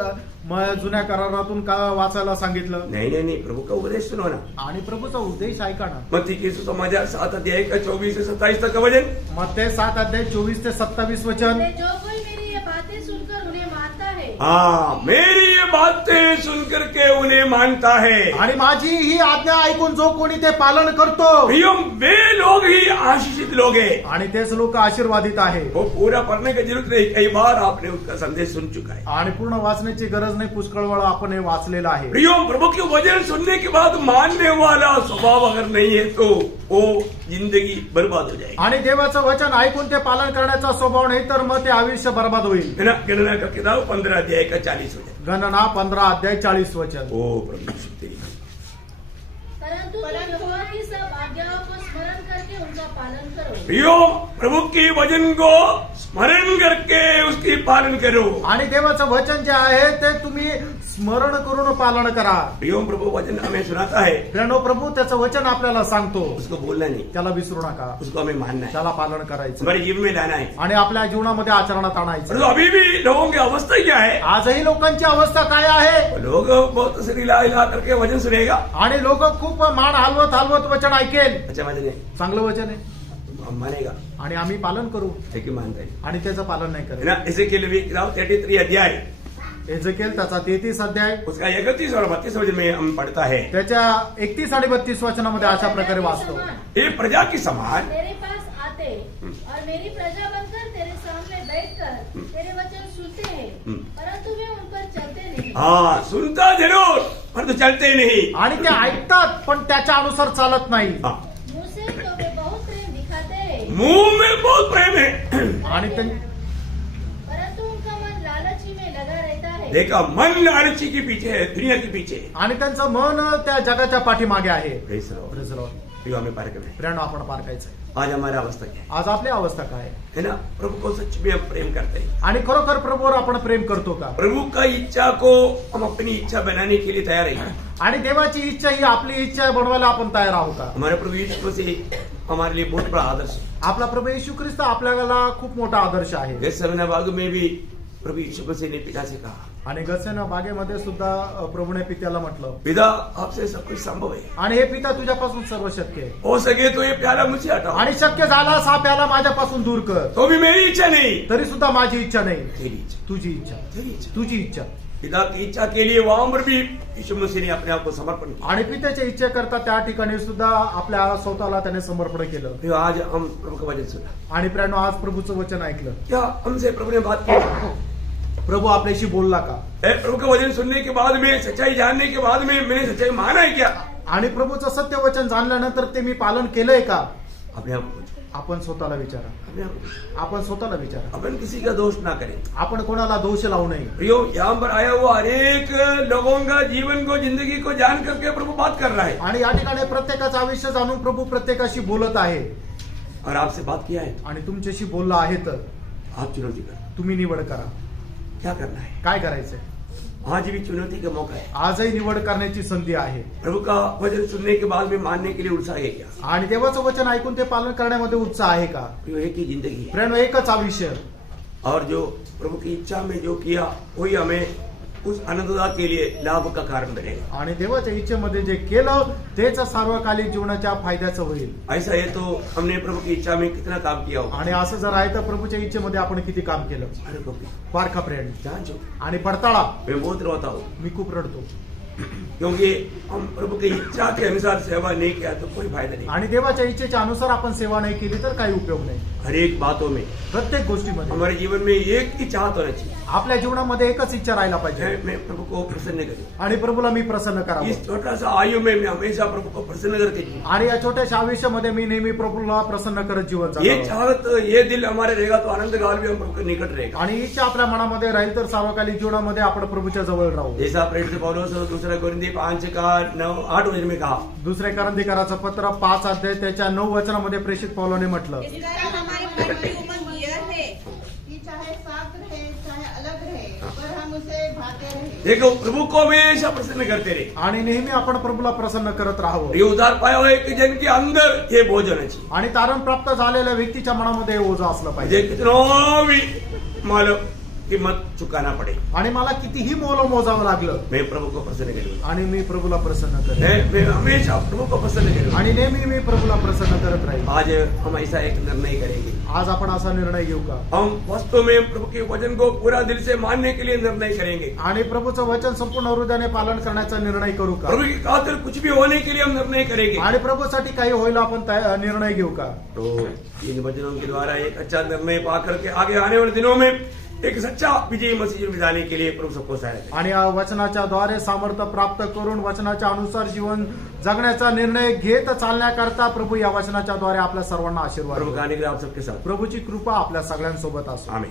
मग जुन्या करारातून का वाचायला सांगितलं? नहीं, प्रभु का उपदेश सुनो ना. आणि प्रभूचा उद्देश ऐका ना. मत्ती की सुसमाचार 7 अध्याय का 24 से 27 तक का वचन. मत्ते 7 अध्याय 24 ते 27 वचन. जो कोई मेरी ये बातें सुनकर उन्हें मानता है, हाँ, मेरी ये बातें सुनकर के उन्हें मानता है, आणि माझी ही आज्ञा ऐकून जो कोणी ते पालन करतो, प्रियो, वे लोग ही आशीषित लोग हैं. आणि तेच लोक आशीर्वादित आहे. वो पूरा पढ़ने की जरूरत नहीं, कई बार आपने उसका संदेश सुन चुका है. आणि पूर्ण वाचण्याची गरज नाही, पुष्कळ वेळा आपण हे वाचलेलं आहे. प्रियो, प्रभु के वचन सुनने के बाद मानने वाला स्वभाव अगर नहीं है तो वो जिंदगी बर्बाद हो जाएगी. आणि देवाचं वचन ऐकून ते पालन करण्याचा स्वभाव नाही तर मग ते आयुष्य बर्बाद होईल. गणना का किताब 15 अध्याय का 40 वचन. गणना 15 अध्याय 40 वचन. ओ प्रभु तेरी. परंतु तुम यहोवा की सब आज्ञाओं को स्मरण करके उनका पालन करो. प्रियो, प्रभु के वचन को स्मरण करके उसकी पालन करो. आणि देवाचं वचन जे आहे ते तुम्ही स्मरण करून पालन करा. प्रियो प्रभु वचन हमें सुनाता है, प्रियानो, प्रभु त्याचं वचन आपल्याला सांगतो, उसको बोलना नहीं, त्याला विसरू नका, उसको हमें मानना है, त्याला पालन करायचं हमारे जीवन में लाना है. आणि आपल्या जीवनामध्ये आचरणात आणायचं. परंतु अभी भी लोगों की अवस्था क्या है? आजही लोकांची अवस्था काय आहे? लोग बहुत सिर हिला हिला करके वचन सुनेगा, आणि लोक खूप मान हलवत हलवत वचन ऐकेल, अच्छा वचन है, चांगलं वचन आहे हम मानेगा, आणि आम्ही पालन करू लेकिन मानता है आणि त्याचं पालन नाही है करत. ना. इसे के लिए किताब 33 अध्याय एजेकिएल त्याचा 33 अध्याय उसका 31 और 32 वचन में हम पढ़ता है, त्याच्या 31 आणि 32 वचनामध्ये अशा प्रकारे वाचतो. ये प्रजा की समान तेरे पास आते और मेरी प्रजा बनकर तेरे सामने बैठकर तेरे वचन सुनते हैं, परंतु वे उन पर चलते नहीं. हाँ सुनता जरूर परंतु चलते नहीं. आणि ते ऐकतात पण त्याच्या अनुसार चालत नाही. हाँ, मुंह से तो वे बहुत प्रेम दिखाते हैं, मुंह में बहुत प्रेम है, आणि परंतु उनका मन लालची में लगा रहता है. देखा मन लालची के पीछे है, दुनिया के पीछे है. आणि त्यांचं मन त्या जगाच्या पाठीमागे आहे. Praise the Lord. Praise the Lord. प्रियो हमें पार करना है. प्रियानो, आपण पारखायचंय. आज हमारा अवस्था क्या है? आज आपली अवस्था काय आहे? है ना, प्रभु को सच में हम प्रेम करते हैं. आणि खरोखर प्रभूवर आपण प्रेम करतो का? प्रभु का इच्छा को हम अपनी इच्छा बनाने के लिए तैयार है. आणि देवाची इच्छा ही आपली इच्छा बनवायला आपण तयार आहोत का? हमारे प्रभु यीशु मसीह हमारे लिए बहुत बड़ा आदर्श है. आपला प्रभू येशू ख्रिस्त आपल्याला खूप मोठा आदर्श आहे. गेत्सेमने बाग में भी प्रभु यीशु मसीह ने पिता से कहा, आणि गत्सेना बागेमध्ये सुद्धा प्रभूने पित्याला म्हटलं, पिता आपसे सब कुछ संभव है, आणि हे पिता तुझ्यापासून सर्व शक्य आहे, हो सके तो ये प्याला मुझसे हटाओ, आणि शक्य झालास हा प्याला माझ्यापासून दूर कर. तो भी मेरी इच्छा नहीं, तरी सुद्धा माझी इच्छा नाही, तेरी इच्छा, तुझी इच्छा, तेरी इच्छा. तुझी इच्छा. पिता की इच्छा के लिए वहां पर भी यीशु मसीह ने अपने आप को समर्पण किया. आणि पित्याच्या इच्छेकरता त्या ठिकाणी सुद्धा आपल्या स्वतःला त्याने समर्पण केलं. फिर आज हम प्रभु का वचन सुना, आणि प्रियानो, आज प्रभूचं वचन ऐकलं. क्या हमसे प्रभु ने बात की? प्रभू आपल्याशी बोलला का? प्रभु का वचन सुनने के बाद में, सच्चाई जानने के बाद में मैंने सच्चाई माना है क्या? आणि प्रभूचं सत्य वचन जाणल्यानंतर ते मी पालन केलंय का? अपने आप को पूछो, आपण स्वतःला विचारा. अपने आप को पूछो. आपण स्वतःला विचारा. अपन किसी का दोष ना करें. आपण कोणाला दोष लावू नये. प्रियो, यहाँ पर आया हुआ अनेक लोगों का जीवन को, जिंदगी को जान करके प्रभु बात कर रहा है, आणि या ठिकाणी प्रत्येकाचं आयुष्य जाणून प्रभू प्रत्येकाशी बोलत आहे, और आपसे बात किया है. आणि तुमच्याशी बोलला आहे. तर आप चुनौती करो, तुम्ही निवड करा. क्या करना है? काय करायचंय? आज भी चुनौती का मौका है. आजही निवड करण्याची संधी आहे. प्रभु का वचन सुनने के बाद में मानने के लिए उत्साह है क्या? आणि देवाचं वचन ऐकून ते पालन करण्यामध्ये उत्साह आहे का? प्रियो, एक ही जिंदगी है, प्रेम एकच आयुष्य, और जो प्रभु की इच्छा में जो किया वही हमें उस आनंदता के लिए लाभ का कारण बनेगा. आणि देवाच्या इच्छेमध्ये जे केलं तेच सार्वकालिक जीवनाच्या फायद्याचं होईल. ऐसा है तो हमने प्रभु की इच्छा में कितना काम किया होगा. आणि असं जर आहे तर प्रभूच्या इच्छेमध्ये आपण किती काम केलं. अरे बाप रे, पारखा प्रेम जांचो. आणि पडताळा. मैं बहुत रोता हूँ, मी खूप रडतो, क्योंकि हम प्रभु की इच्छा के अनुसार सेवा नहीं किया तो कोई फायदा नहीं. आणि देवाच्या इच्छेच्या अनुसार आपण सेवा नाही केली तर काही उपयोग नाही. हर एक बातों में प्रत्येक गोष्टीमध्ये हमारे जीवन में एक ही चाहत होना चाहिए, आपल्या जीवनामध्ये एकच इच्छा राहायला पाहिजे, मैं प्रभु को प्रसन्न करूं. आणि प्रभूला मी प्रसन्न करावं. इस छोटा सा आयु में मैं हमेशा प्रभु को प्रसन्न करके जीऊं. आणि या छोट्याशा आयुष्यामध्ये मी नेहमी प्रभूला प्रसन्न करत जीवन ये जगावं. चाहत, ये दिल हमारे रहेगा तो आनंद काल भी हम प्रभु के निकट रहेगा. आणि इच्छा आपल्या मनामध्ये राहील तर सार्वकालिक जीवनामध्ये आपण प्रभूच्या जवळ राहू. जैसा प्रेरित पौलुस दूसरा कोरिन्थी 5:9-8 वचन में कहा, दुसऱ्या करंथीकराचं पत्र 5 अध्याय त्याच्या 9 वचनामध्ये प्रेषित पौलाने म्हटलं, इस कारण हमारी मृत्यु उमंग यह है कि चाहे साथ रहे चाहे अलग रहे, पर हम उसे भाते रहे. देखो प्रभु को हमेशा प्रसन्न करते रहे. आणि नेहमी आपण प्रभूला प्रसन्न करत राहावं. ये उद्धार पाया हुआ एक जन के अंदर ये बोझ होना चाहिए. आणि तारण प्राप्त झालेल्या व्यक्तीच्या मनामध्ये हे ओझं असलं मुझे पाहिजे. कितना भी मालूम कीमत चुकाना पड़े, आणि मला कितीही मोल मोजावं लागलं मैं प्रभु को प्रसन्न करूंगा. आणि मी प्रभूला प्रसन्न करेन. मैं हमेशा प्रभु को प्रसन्न करूंगा. आणि नेहमी मी प्रभूला प्रसन्न करत राहील. आज हम ऐसा एक निर्णय करेंगे. आज आपण असा निर्णय घेऊ का? हम वास्तव में प्रभु के वचन को पूरा दिल से मानने के लिए निर्णय करेंगे. आणि प्रभूचं वचन संपूर्ण हृदयाने पालन करण्याचा निर्णय करू का? प्रभु की खातिर कुछ भी होने के लिए हम निर्णय करेंगे. आणि प्रभूसाठी काही होईल आपण निर्णय घेऊ का? तो इन वचनों के द्वारा एक अच्छा निर्णय पा करके आगे आने वाले दिनों में एक सच्चा विजयी मसीह बिताने के लिए प्रभु सबको सहायता करें. आणि या वचनाच्या द्वारे सामर्थ्य प्राप्त करून वचनाच्या अनुसार जीवन जगण्याचा निर्णय घेत चालण्याकरता प्रभू या वचनाच्या द्वारे आपल्या सर्वांना आशीर्वाद प्रभु देवो. का अनुग्रह आप सबके साथ. प्रभूची कृपा आपल्या सगळ्यांसोबत असो. आमीन.